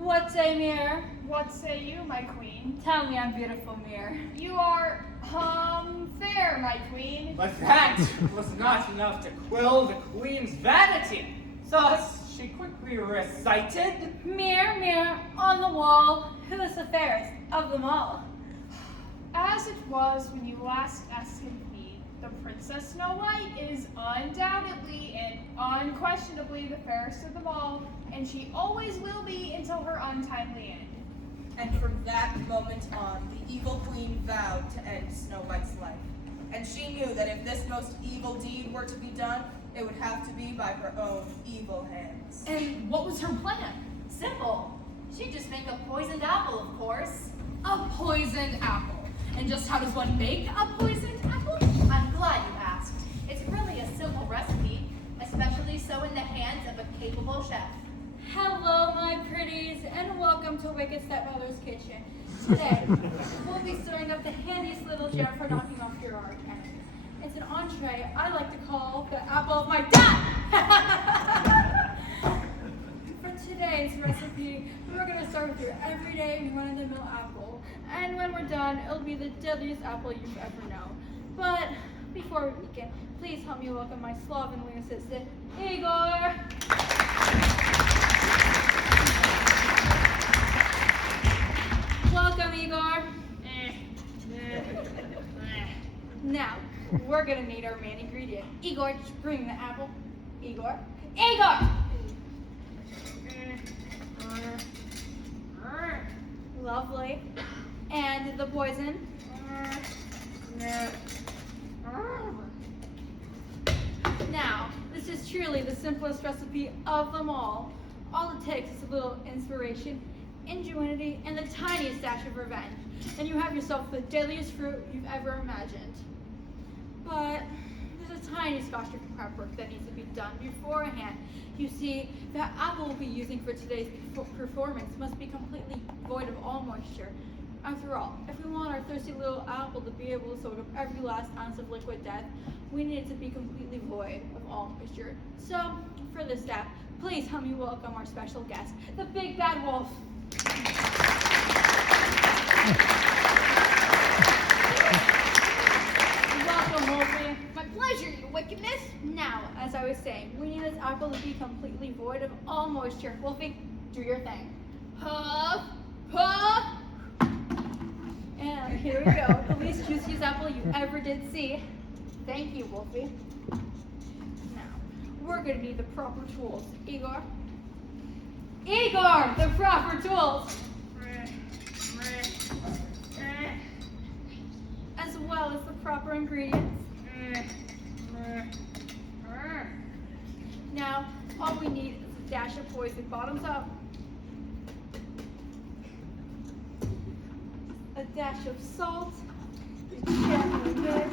What say, Mir? What say you, my queen? Tell me I'm beautiful, Mir. You are, fair, my queen. But that was not enough to quell the queen's vanity. Thus, she quickly recited, Mir, Mir, on the wall, who is the fairest of them all? As it was when you last asked me, the Princess Snow White is undoubtedly and unquestionably the fairest of them all, and she always will be until her untimely end. And from that moment on, the evil queen vowed to end Snow White's life. And she knew that if this most evil deed were to be done, it would have to be by her own evil hands. And what was her plan? Simple. She'd just make a poisoned apple, of course. A poisoned apple. And just how does one make a poisoned apple? I'm glad you asked. It's really a simple recipe, especially so in the hands of a capable chef. Hello, my pretties, and welcome to Wicked Stepmother's Kitchen. Today, we'll be serving up the handiest little gem for knocking off your arch enemy. It's an entree I like to call the apple of my dad! For today's recipe, we're going to start with your everyday run-of-the-mill apple. And when we're done, it'll be the deadliest apple you've ever known. But before we begin, please help me welcome my slovenly assistant, Igor! Welcome, Igor. Now, we're gonna need our main ingredient. Igor, just bring the apple. Igor. Igor! Lovely. And the poison. Now, this is truly the simplest recipe of them all. All it takes is a little inspiration, ingenuity, and the tiniest dash of revenge, and you have yourself the deadliest fruit you've ever imagined. But there's a tiny scotch prep work that needs to be done beforehand. You see, the apple we'll be using for today's performance must be completely void of all moisture. After all, if we want our thirsty little apple to be able to soak up every last ounce of liquid death, we need it to be completely void of all moisture. So, for this step, please help me welcome our special guest, the Big Bad Wolf. Welcome, Wolfie. My pleasure, your wickedness. Now, as I was saying, we need this apple to be completely void of all moisture. Wolfie, do your thing. Puff, puff. And here we go, the least juiciest apple you ever did see. Thank you, Wolfie. Now, we're gonna need the proper tools. Igor? Igor, the proper tools! As well as the proper ingredients. Now, all we need is a dash of poison, bottoms up. A dash of salt, gently mix,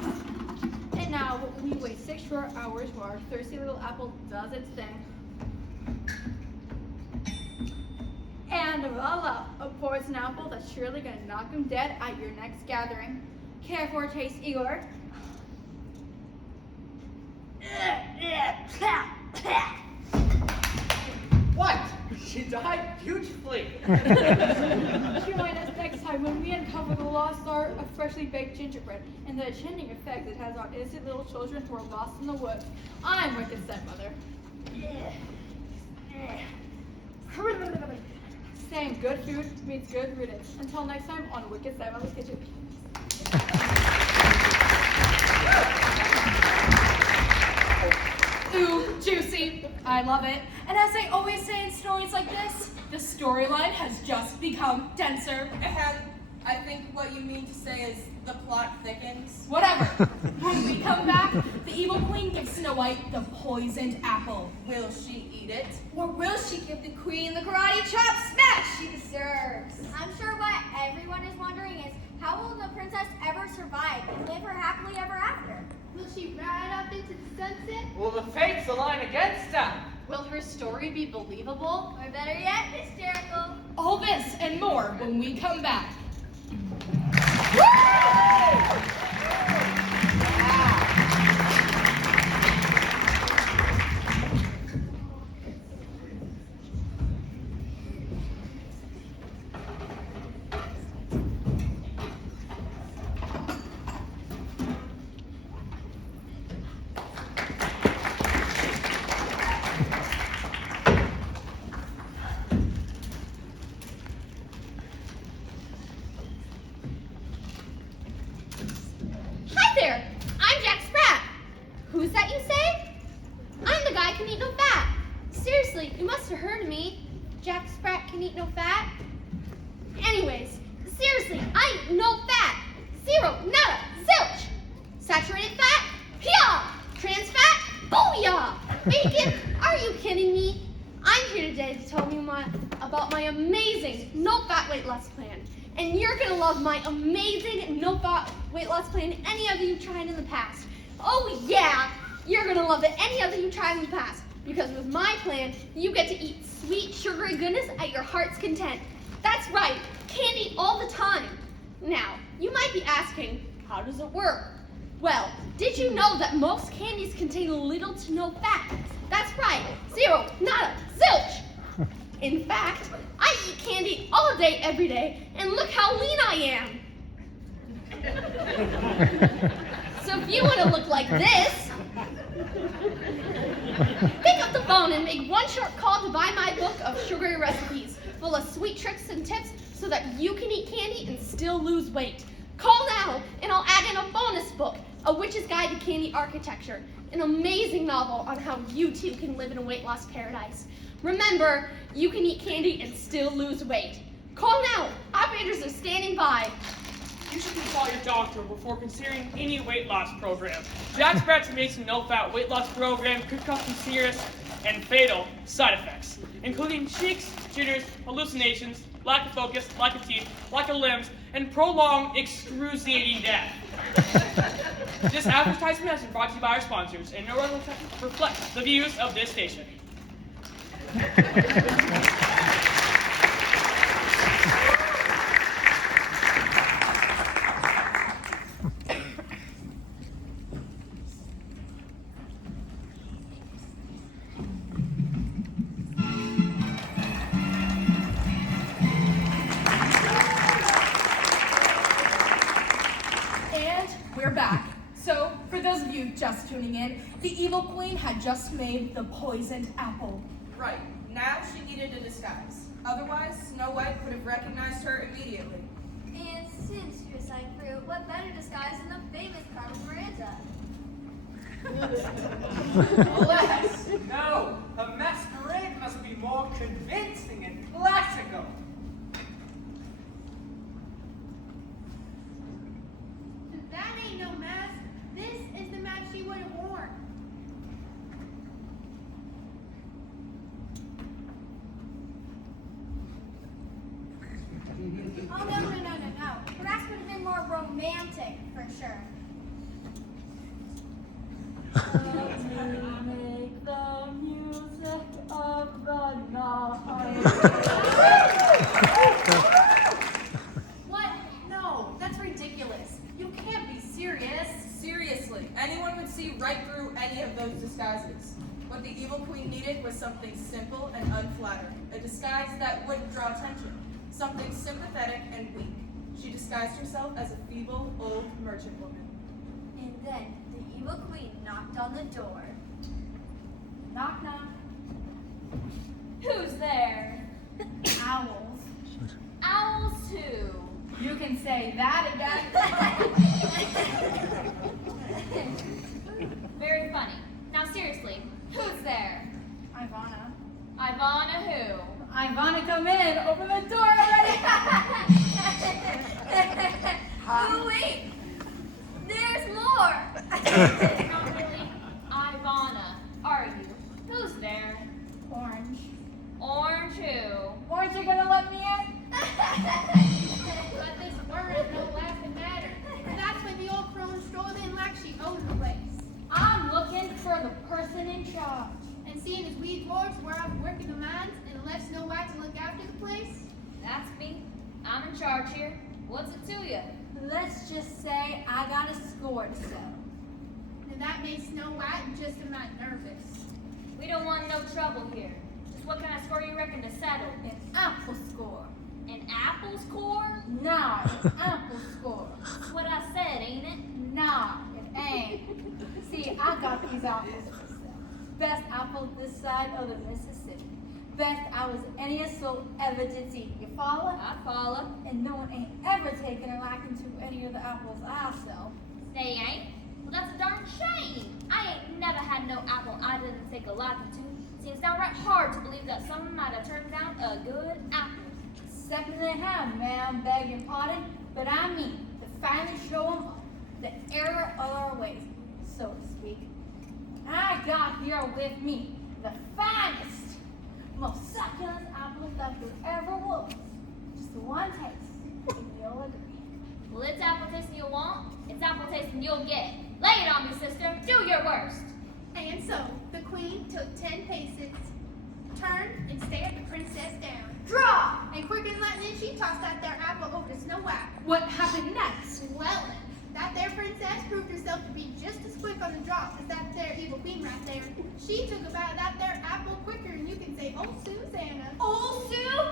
and now we wait 6 short hours while our thirsty little apple does its thing. And voila, a poison apple that's surely gonna knock him dead at your next gathering. Care for a taste, Igor? What? She died beautifully. Join us next time when we uncover the lost art of freshly baked gingerbread and the enchanting effect it has on innocent little children who are lost in the woods. I'm Wicked Stepmother. Saying good food means good riddance. Until next time on Wicked Stepmother's Kitchen. Ooh, juicy. I love it. And as I always say in stories like this, the storyline has just become denser. And I think what you mean to say is the plot thickens. Whatever. When we come back, the evil queen gives Snow White the poisoned apple. Will she eat it? Or will she give the queen the karate chop smash she deserves? I'm sure what everyone is wondering is, how will the princess ever survive and live her happily ever after? Will she ride off into the sunset? Will the fates align against her? Will her story be believable? Or better yet, hysterical? All this and more when we come back. no fat. Anyways, seriously, I ain't no fat. Zero, nada, zilch. Saturated fat, pia. Trans fat, booyah. Bacon, are you kidding me? I'm here today to tell you about my amazing no-fat weight loss plan. And you're gonna love my amazing no-fat weight loss plan any other you've tried in the past. Oh yeah, you're gonna love it any other you tried in the past. Because with my plan, you get to eat sweet, sugary goodness at your heart's content. That's right, candy all the time. Now, you might be asking, how does it work? Well, did you know that most candies contain little to no fat? That's right, zero, nada, zilch. In fact, I eat candy all day, every day, and look how lean I am. So if you want to look like this, pick up the phone and make one short call to buy my book of sugary recipes, full of sweet tricks and tips so that you can eat candy and still lose weight. Call now, and I'll add in a bonus book, A Witch's Guide to Candy Architecture, an amazing novel on how you too can live in a weight loss paradise. Remember, you can eat candy and still lose weight. Call now, operators are standing by. You should consult your doctor before considering any weight loss program. Jack Sprat's amazing no-fat weight loss program could cause some serious and fatal side effects, including shakes, jitters, hallucinations, lack of focus, lack of teeth, lack of limbs, and prolonged, excruciating death. This advertisement has been brought to you by our sponsors, and no reflects the views of this station. We're back. So, for those of you just tuning in, the evil queen had just made the poisoned apple. Right. Now she needed a disguise. Otherwise, Snow White would have recognized her immediately. And since suicide fruit, what better disguise than the famous Carmen Miranda? Alas, no. A masquerade must be more convincing and classical. That ain't no mask. This is the mask she would have worn. Oh, no. Her mask would have been more romantic, for sure. Make the music of the night. What? No, that's ridiculous. You can't be serious. Seriously, anyone would see right through any of those disguises. What the evil queen needed was something simple and unflattering, a disguise that wouldn't draw attention, something sympathetic and weak. She disguised herself as a feeble, old merchant woman. And then the evil queen knocked on the door. Knock, knock. Who's there? Owls. Owls who? You can say that again. Very funny. Now seriously, who's there? Ivana. Ivana who? Ivana, come in. Open the door already. Oh, wait! There's more! Not really. Ivana, are you? Who's there? Orange. Orange who? Orange, you gonna let me in? But this weren't no lasting matter. That's when the old crone strolled in like she owned the place. I'm looking for the person in charge. And seeing as we dwarves were out working the mines and left Snow White to look after the place, That's me. I'm in charge here. What's it to you? Let's just say I got a score to settle. and that made Snow White just about nervous. We don't want no trouble here. Just what kind of score you reckon to settle? An apple score. An apple score? Nah, an apple score. That's what I said, ain't it? Nah, it ain't. See, I got these apples for sale. Best apple this side of the Mississippi. Best apples any soul ever did see. You follow? I follow. And no one ain't ever taken a liking to any of the apples I sell. They ain't? Well, that's a darn shame. I ain't never had no apple I didn't take a liking to. Seems downright hard to believe that someone might have turned down a good apple. Second they have, ma'am, beg your pardon, but I mean to finally show them the error of our ways, so to speak. I got here with me the finest, most succulent apple that there ever was. Just one taste, and you'll agree. Well, it's apple tasting you'll want, it's apple tasting you'll get. Lay it on me, sister. Do your worst. And so the queen took 10 paces, turned and stared the princess down. Draw! And quick and lightning, she tossed that there apple over to Snow White. What happened next? Well, that there princess proved herself to be just as quick on the drop as that there evil queen right there. She took about that there apple quicker than you can say, "Oh, Susanna." Old Sue?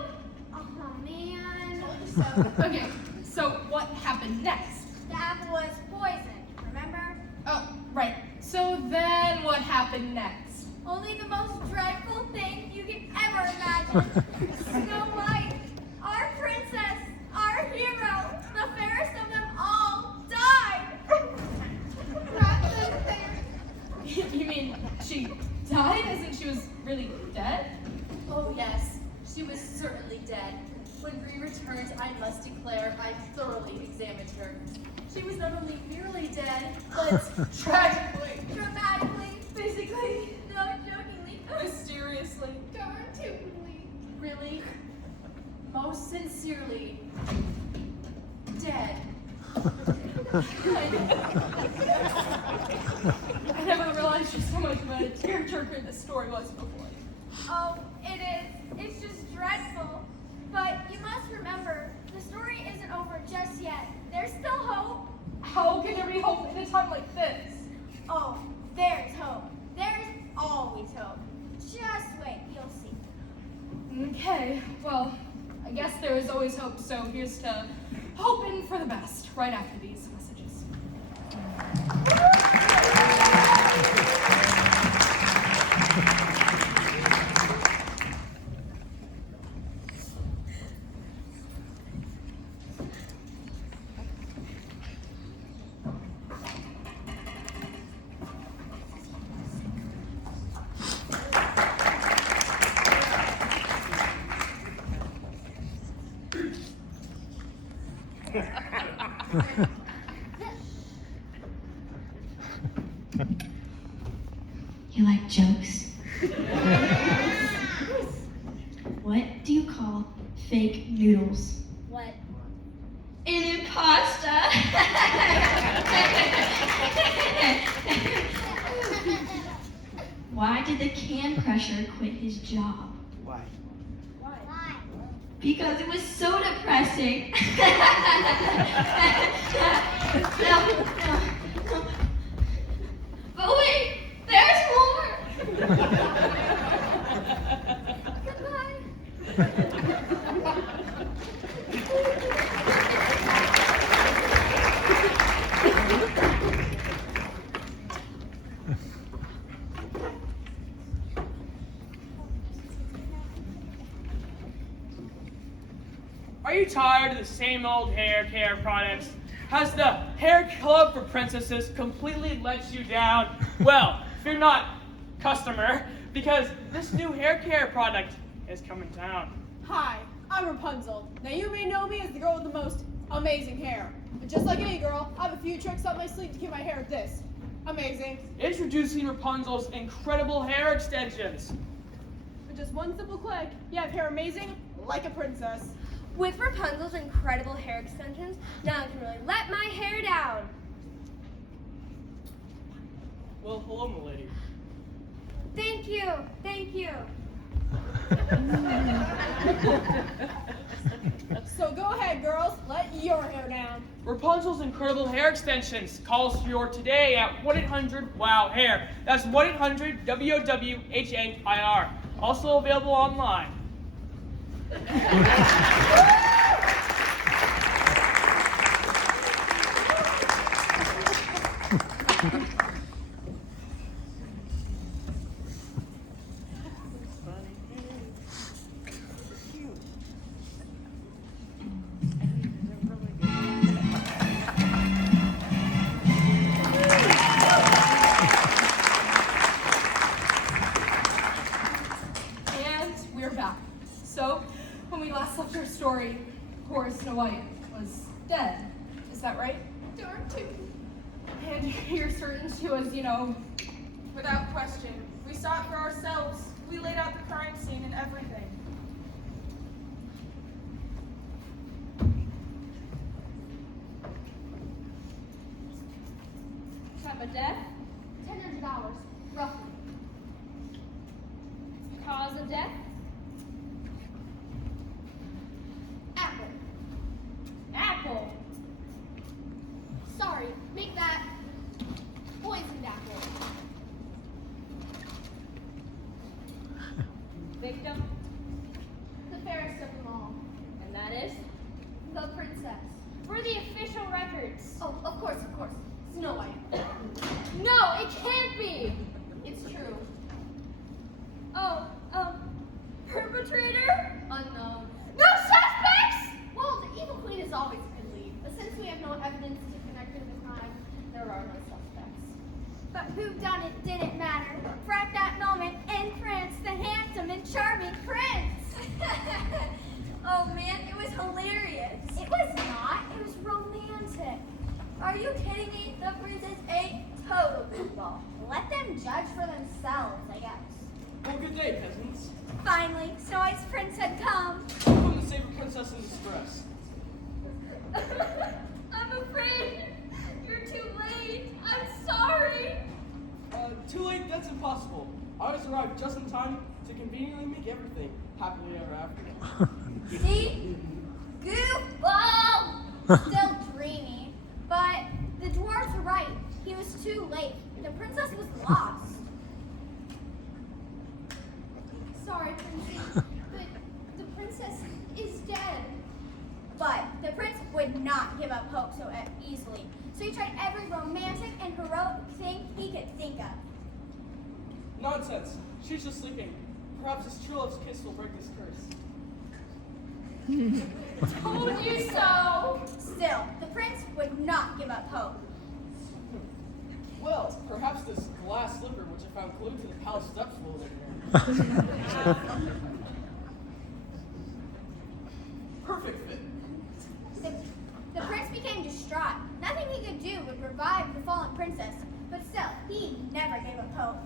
Oh, man. Told you so. Okay, so what happened next? The apple was poisoned, remember? Oh, right. So then what happened next? Only the most dreadful thing you can ever imagine. Snow White, our princess, our hero, the fairest of them all, died. You mean she died as in she was really dead? Oh yes, she was certainly dead. When Bree returned, I must declare I thoroughly examined her. She was not only merely dead, but tragically, Dramatically, physically, no, jokingly, mysteriously, Darn tootingly. really, most sincerely, dead. I never realized just how much of a tearjerker this story was before. Oh, it is. It's just dreadful. But you must remember, the story isn't over just yet. There's still hope. How can there be hope in a time like this? Oh, there's hope. There's always hope. Just wait, you'll see. Okay, well, I guess there is always hope, so here's to hoping for the best right after these messages. You like jokes? What do you call fake noodles? What? An impasta. Why did the can crusher quit his job? Why? Because it was so depressing. No. But wait, there's more. Are you tired of the same old hair care products? Has the hair club for princesses completely let you down? Well, fear not, customer, because this new hair care product is coming down. Hi, I'm Rapunzel. Now you may know me as the girl with the most amazing hair. But just like any girl, I have a few tricks up my sleeve to keep my hair this amazing. Introducing Rapunzel's incredible hair extensions. With just one simple click, you have hair amazing like a princess. With Rapunzel's incredible hair extensions, now I can really let my hair down. Well, hello, milady. Thank you, thank you. So go ahead, girls, let your hair down. Rapunzel's incredible hair extensions calls for your today at 1-800-WOW-HAIR. That's 1-800-WOWHAIR. Also available online. And we're back. So, when we last left our story, that right? Darn tootin'. And you're certain she was, Without question. We saw it for ourselves. We laid out the crime scene and everything. Type of death? $100, roughly. Cause of death? Apple. Apple. Sorry, make that poisoned apple. Victim? The fairest of them all. And that is? The princess. For the official records. Oh, of course. Snow White. No, it can't be! It's true. Oh, perpetrator? Unknown. No suspects! Well, the evil queen is always a good lead, but since we have no evidence to connect her to the crime, there are no suspects. But who done it didn't matter. For at that moment, in France, the handsome and charming prince. Oh man, it was hilarious. It was not. It was romantic. Are you kidding me? The princess ate total goofball. Let them judge for themselves, I guess. Well, good day, peasants. Finally, Snow White's prince had come. I've come to save a princess in distress. I'm afraid you're too late. I'm sorry. Too late? That's impossible. I always arrived just in time to conveniently make everything happily ever after. See? Goofball! Still dreamy. But the dwarves were right. He was too late. The princess was lost. Sorry, Princey, but the princess is dead. But the prince would not give up hope so easily. So he tried every romantic and heroic thing he could think of. Nonsense. She's just sleeping. Perhaps his true love's kiss will break this curse. Told you so! Still, the prince would not give up hope. Well, perhaps this glass slipper which I found glued to the palace steps will live here. Perfect fit. The prince became distraught. Nothing he could do would revive the fallen princess. But still, he never gave up hope.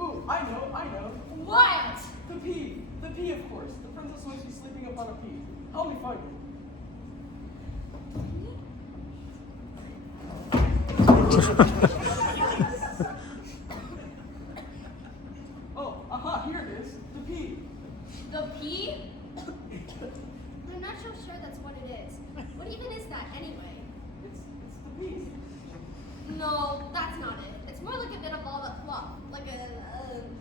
Ooh, I know. What? The pea, of course. The princess might be sleeping upon a pea. Help me find it. Oh, aha, here it is. The pea. The pea? I'm not so sure that's what it is. What even is that anyway? It's the pea. No, that's not it. It's more like a bit of all that fluff, like a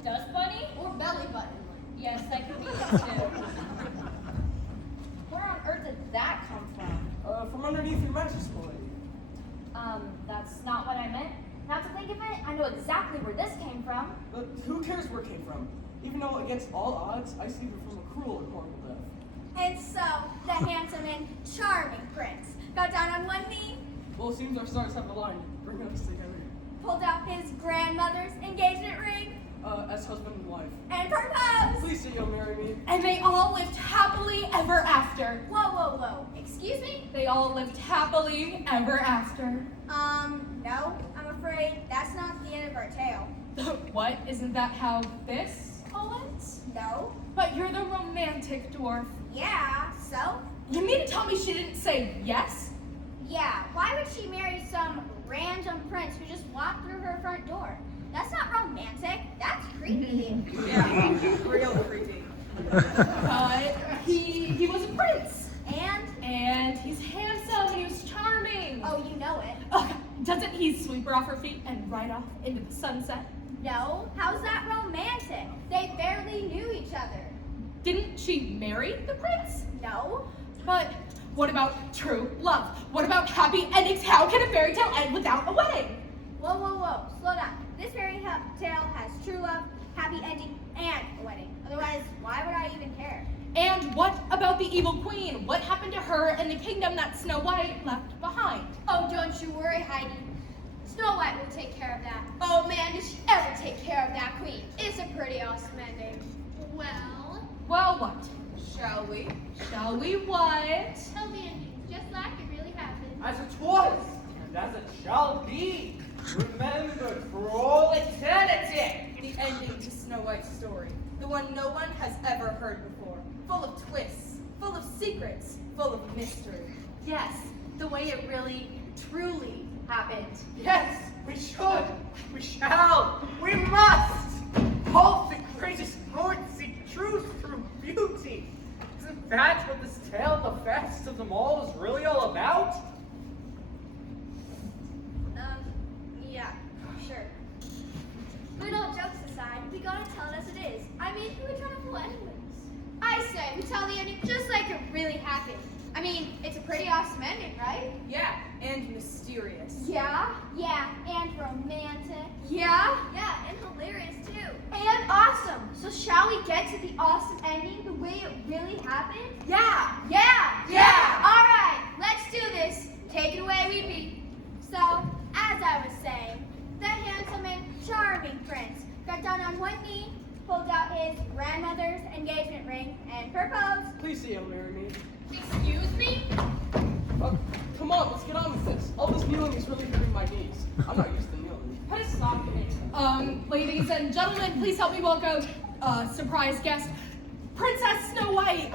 Dust bunny? or belly button. Yes, that could be it too. Where on earth did that come from? From underneath your mattress, my lady. That's not what I meant. Now to think of it, I know exactly where this came from. But who cares where it came from? Even though against all odds, I saved her from a cruel and horrible death. And so, the handsome and charming prince got down on one knee, Well, it seems our stars have aligned, bringing us together. pulled out his grandmother's engagement ring, As husband and wife. and proposed. Please say you'll marry me. And they all lived happily ever after. Whoa. Excuse me? They all lived happily ever after. No, I'm afraid that's not the end of our tale. What? Isn't that how this all ends? No? But you're the romantic dwarf. Yeah, so? You mean to tell me she didn't say yes? Yeah, why would she marry some random prince who just walked through her front door? That's not romantic, that's creepy. Yeah, real creepy. But he was a prince. And he's handsome and he was charming. oh, you know it. Doesn't he sweep her off her feet and ride off into the sunset? No, how's that romantic? They barely knew each other. Didn't she marry the prince? No? But what about true love? What about happy endings? How can a fairy tale end without a wedding? Whoa, slow down. This fairy tale has true love, happy ending, and a wedding. Otherwise, why would I even care? And what about the evil queen? What happened to her and the kingdom that Snow White left behind? Oh, don't you worry, Heidi. Snow White will take care of that. Oh man, did she ever take care of that queen? It's a pretty awesome ending. Well, Well, what? Shall we? Shall we what? tell me endings, just like it really happened. I shall be remembered for all eternity. The ending to Snow White's story, the one no one has ever heard before, full of twists, full of secrets, full of mystery. Yes, the way it really, truly happened. Yes, we should, we shall, we must. All the greatest poets seek truth through beauty. Isn't that what this tale, the best of them all, is really all about? Yeah, sure. But all jokes aside, we gotta tell it as it is. I mean, who are we trying to fool anyways? I say, we tell the ending just like it really happened. I mean, it's a pretty awesome ending, right? Yeah, and mysterious. Yeah, and romantic. Yeah, and hilarious too. And awesome. So shall we get to the awesome ending the way it really happened? Yeah. All right, let's do this. Take it away, Weepy. So, as I was saying, the handsome and charming prince got down on one knee, pulled out his grandmother's engagement ring, and proposed. Please say you'll marry me. Excuse me? Come on, let's get on with this. All this kneeling is really hurting my knees. I'm not used to kneeling. Put a stop to it. Ladies and gentlemen, please help me welcome surprise guest, Princess Snow White.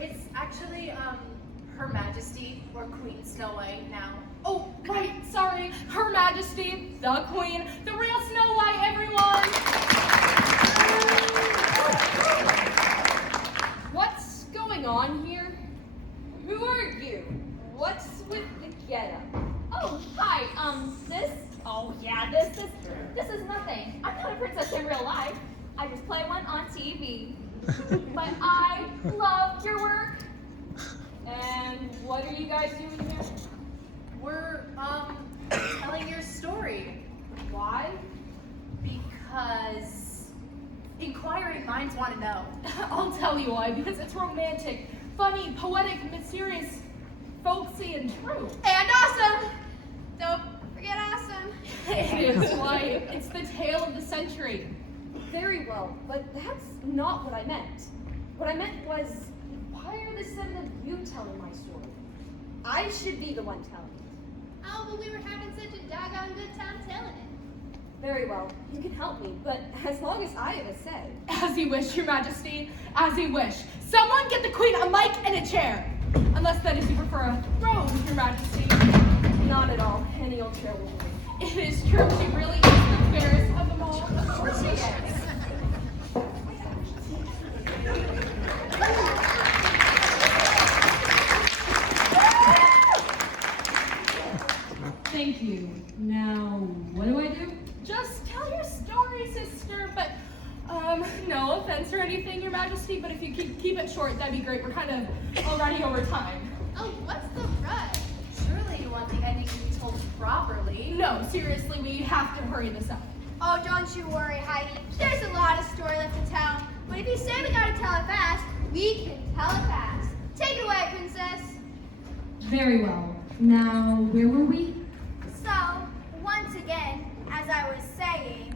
It's actually, Her Majesty, or Queen Snow White now. Oh, right, sorry. Her Majesty, the Queen, the real Snow White, everyone. What's going on here? Who are you? What's with the getup? Oh, hi. This is nothing. I'm not a princess in real life. I just play one on TV. But I love your work. And what are you guys doing here? We're, telling your story. Why? Because inquiring minds want to know. I'll tell you why, because it's romantic, funny, poetic, mysterious, folksy, and true. And awesome. Don't forget awesome. It is why it's the tale of the century. Very well, but that's not what I meant. What I meant was, why are the seven of you telling my story? I should be the one telling it. Oh, but we were having such a doggone good time telling it. Very well, you can help me, but as long as I have a say. As you wish, Your Majesty, as you wish. Someone get the Queen a mic and a chair. Unless that is you prefer a throne, Your Majesty. Not at all. Any old chair will do. It is true, she really is the fairest of them all. Of course she is. Thank you. Now, what do I do? Just tell your story, sister, but, no offense or anything, Your Majesty, but if you keep it short, that'd be great. We're kind of already over time. Oh, what's the rush? Surely you want the ending to be told properly. No, seriously, we have to hurry this up. Oh, don't you worry, Heidi. There's a lot of story left to tell. But if you say we gotta tell it fast, we can tell it fast. Take it away, princess. Very well. Now, where were we? So, once again, as I was saying,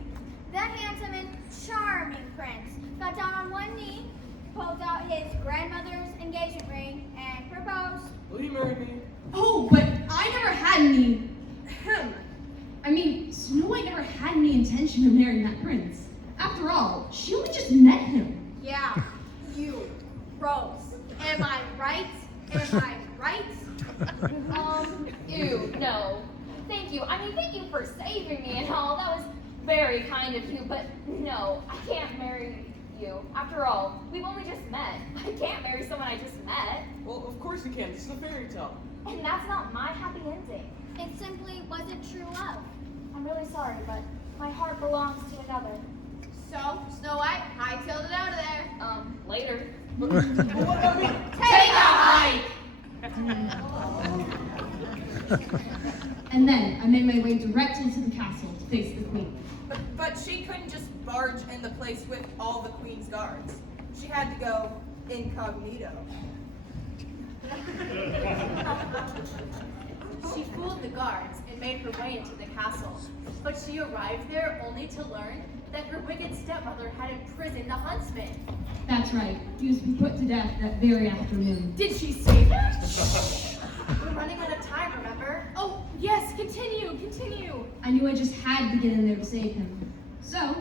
the handsome and charming prince got down on one knee, pulled out his grandmother's engagement ring, and proposed. Will you marry me? Oh, but I never had any. I mean, Snow White never had any intention of marrying that prince. After all, she only just met him. Yeah, you, Rose. Am I right? Am I right? Ew, no. Thank you. I mean, thank you for saving me and all. That was very kind of you, but no, I can't marry you. After all, we've only just met. I can't marry someone I just met. Well, of course you can. This is a fairy tale. And that's not my happy ending. It simply wasn't true love. I'm really sorry, but my heart belongs to another. So, Snow White, hightailed it out of there. Later. Take a hike! And then I made my way directly to the castle to face the queen. But she couldn't just barge in the place with all the queen's guards. She had to go incognito. She fooled the guards and made her way into the castle, but she arrived there only to learn that her wicked stepmother had imprisoned the huntsman. That's right. He was to be put to death that very afternoon. Did she save him? We're running out of time, remember? Oh, yes, continue. I knew I just had to get in there to save him. So,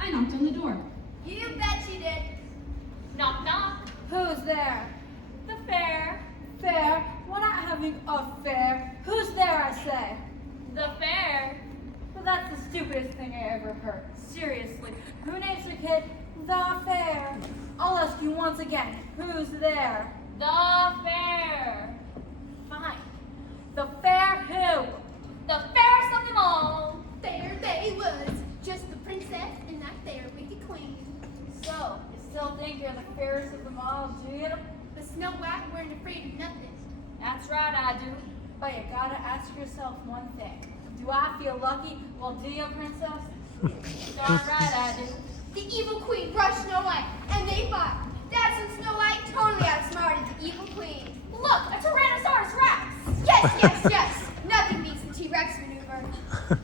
I knocked on the door. You bet you did. Knock, knock. Who's there? The fair. Fair? We're not having a fair. Who's there, I say? The fair. Well, that's the stupidest thing I ever heard. Seriously, who names their kid the fair? I'll ask you once again, who's there? The fair. Fine. The fair who? The fairest of them all. There they was, just the princess and that there wicked queen. So, you still think you're the fairest of them all, do you? The Snow White weren't afraid of nothing. That's right, I do. But you gotta ask yourself one thing. Do I feel lucky? Well, do you, princess? Darn right I do. The evil queen brushed Snow White, and they fought. That's when Snow White totally outsmarted the evil queen. Look, a Tyrannosaurus Rex. Yes. Nothing beats the T-Rex maneuver.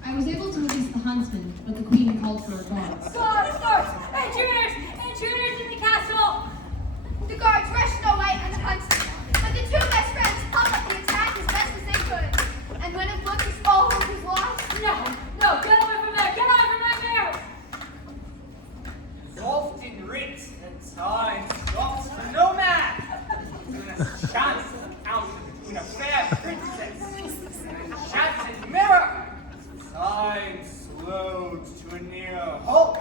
I was able to release the huntsman, but the queen called for a guard. Guards! Intruders! Intruders in the castle! The guards rushed Snow White and the huntsman, but the two best friends held up the attack as best as they could. And when it looked as all hope was lost, No, get away from there! Get away from that mirror! Engulfed in writ and time stops for no man. Between a chance encounter between a fair princess and an enchanted mirror. Time slowed to a near halt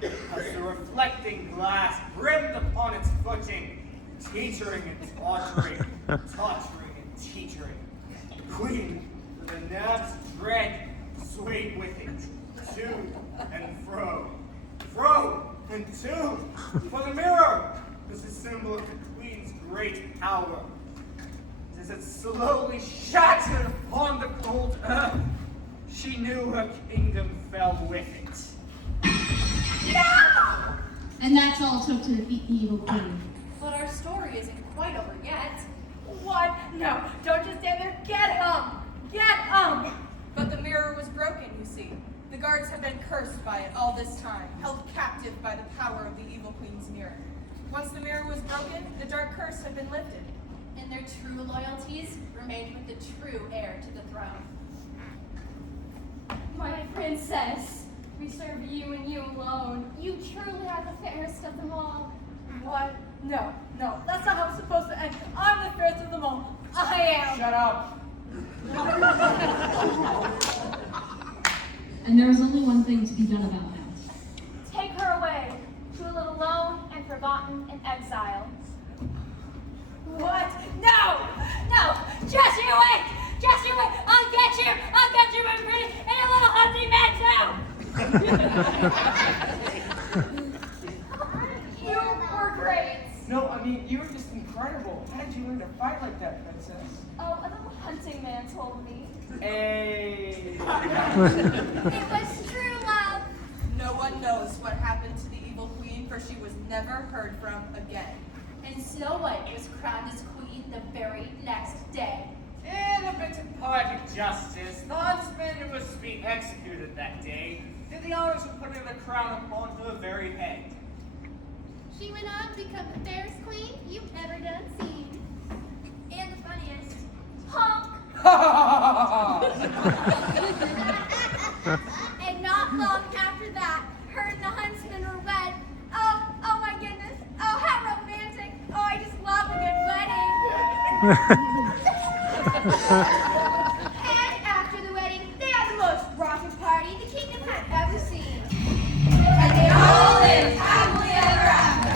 as the reflecting glass brimmed upon its footing, teetering and tottering and teetering. The queen, with a nerve's dread, swayed with it, to and fro and to, for the mirror is a symbol of the queen's great power. As it slowly shattered upon the cold earth, she knew her kingdom fell with it. no! And that's all it took to defeat the evil queen. But our story isn't quite over yet. What? No, don't just stand there. Get him! Get him! But the mirror was broken, you see. The guards had been cursed by it all this time, held captive by the power of the evil queen's mirror. Once the mirror was broken, the dark curse had been lifted. And their true loyalties remained with the true heir to the throne. My princess, we serve you and you alone. You truly are the fairest of them all. What? No, that's not how it's supposed to end. I'm the fairest of them all. I am. Shut up. And there is only one thing to be done about that. Take her away to live alone and forgotten in exile. What? No! Just you wait! I'll get you, my pretty, and a little hunting man too! You were great. No, I mean, you were just incredible. How did you learn to fight like that, princess? Oh, a little hunting man told me. Hey. It was true love. No one knows what happened to the evil queen, for she was never heard from again. And Snow White was crowned as queen the very next day. In a bit of poetic justice, the huntsman who was to be executed that day did the honors of putting the crown upon her very head. She went on to become the fairest queen you've ever done seen. And the funniest. Honk! And not long after that, her and the huntsman were wed. Oh my goodness. Oh, how romantic. Oh, I just love a good wedding. And after the wedding, they had the most rocking party the kingdom had ever seen. And they all lived happily ever after.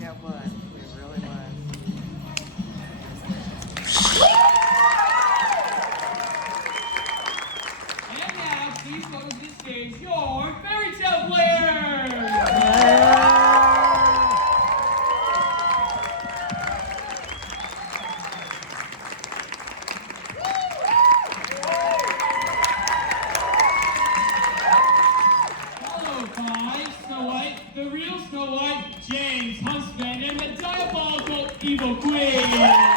That was. It really was. the real Snow White, James Huntsman, and the diabolical Evil Queen.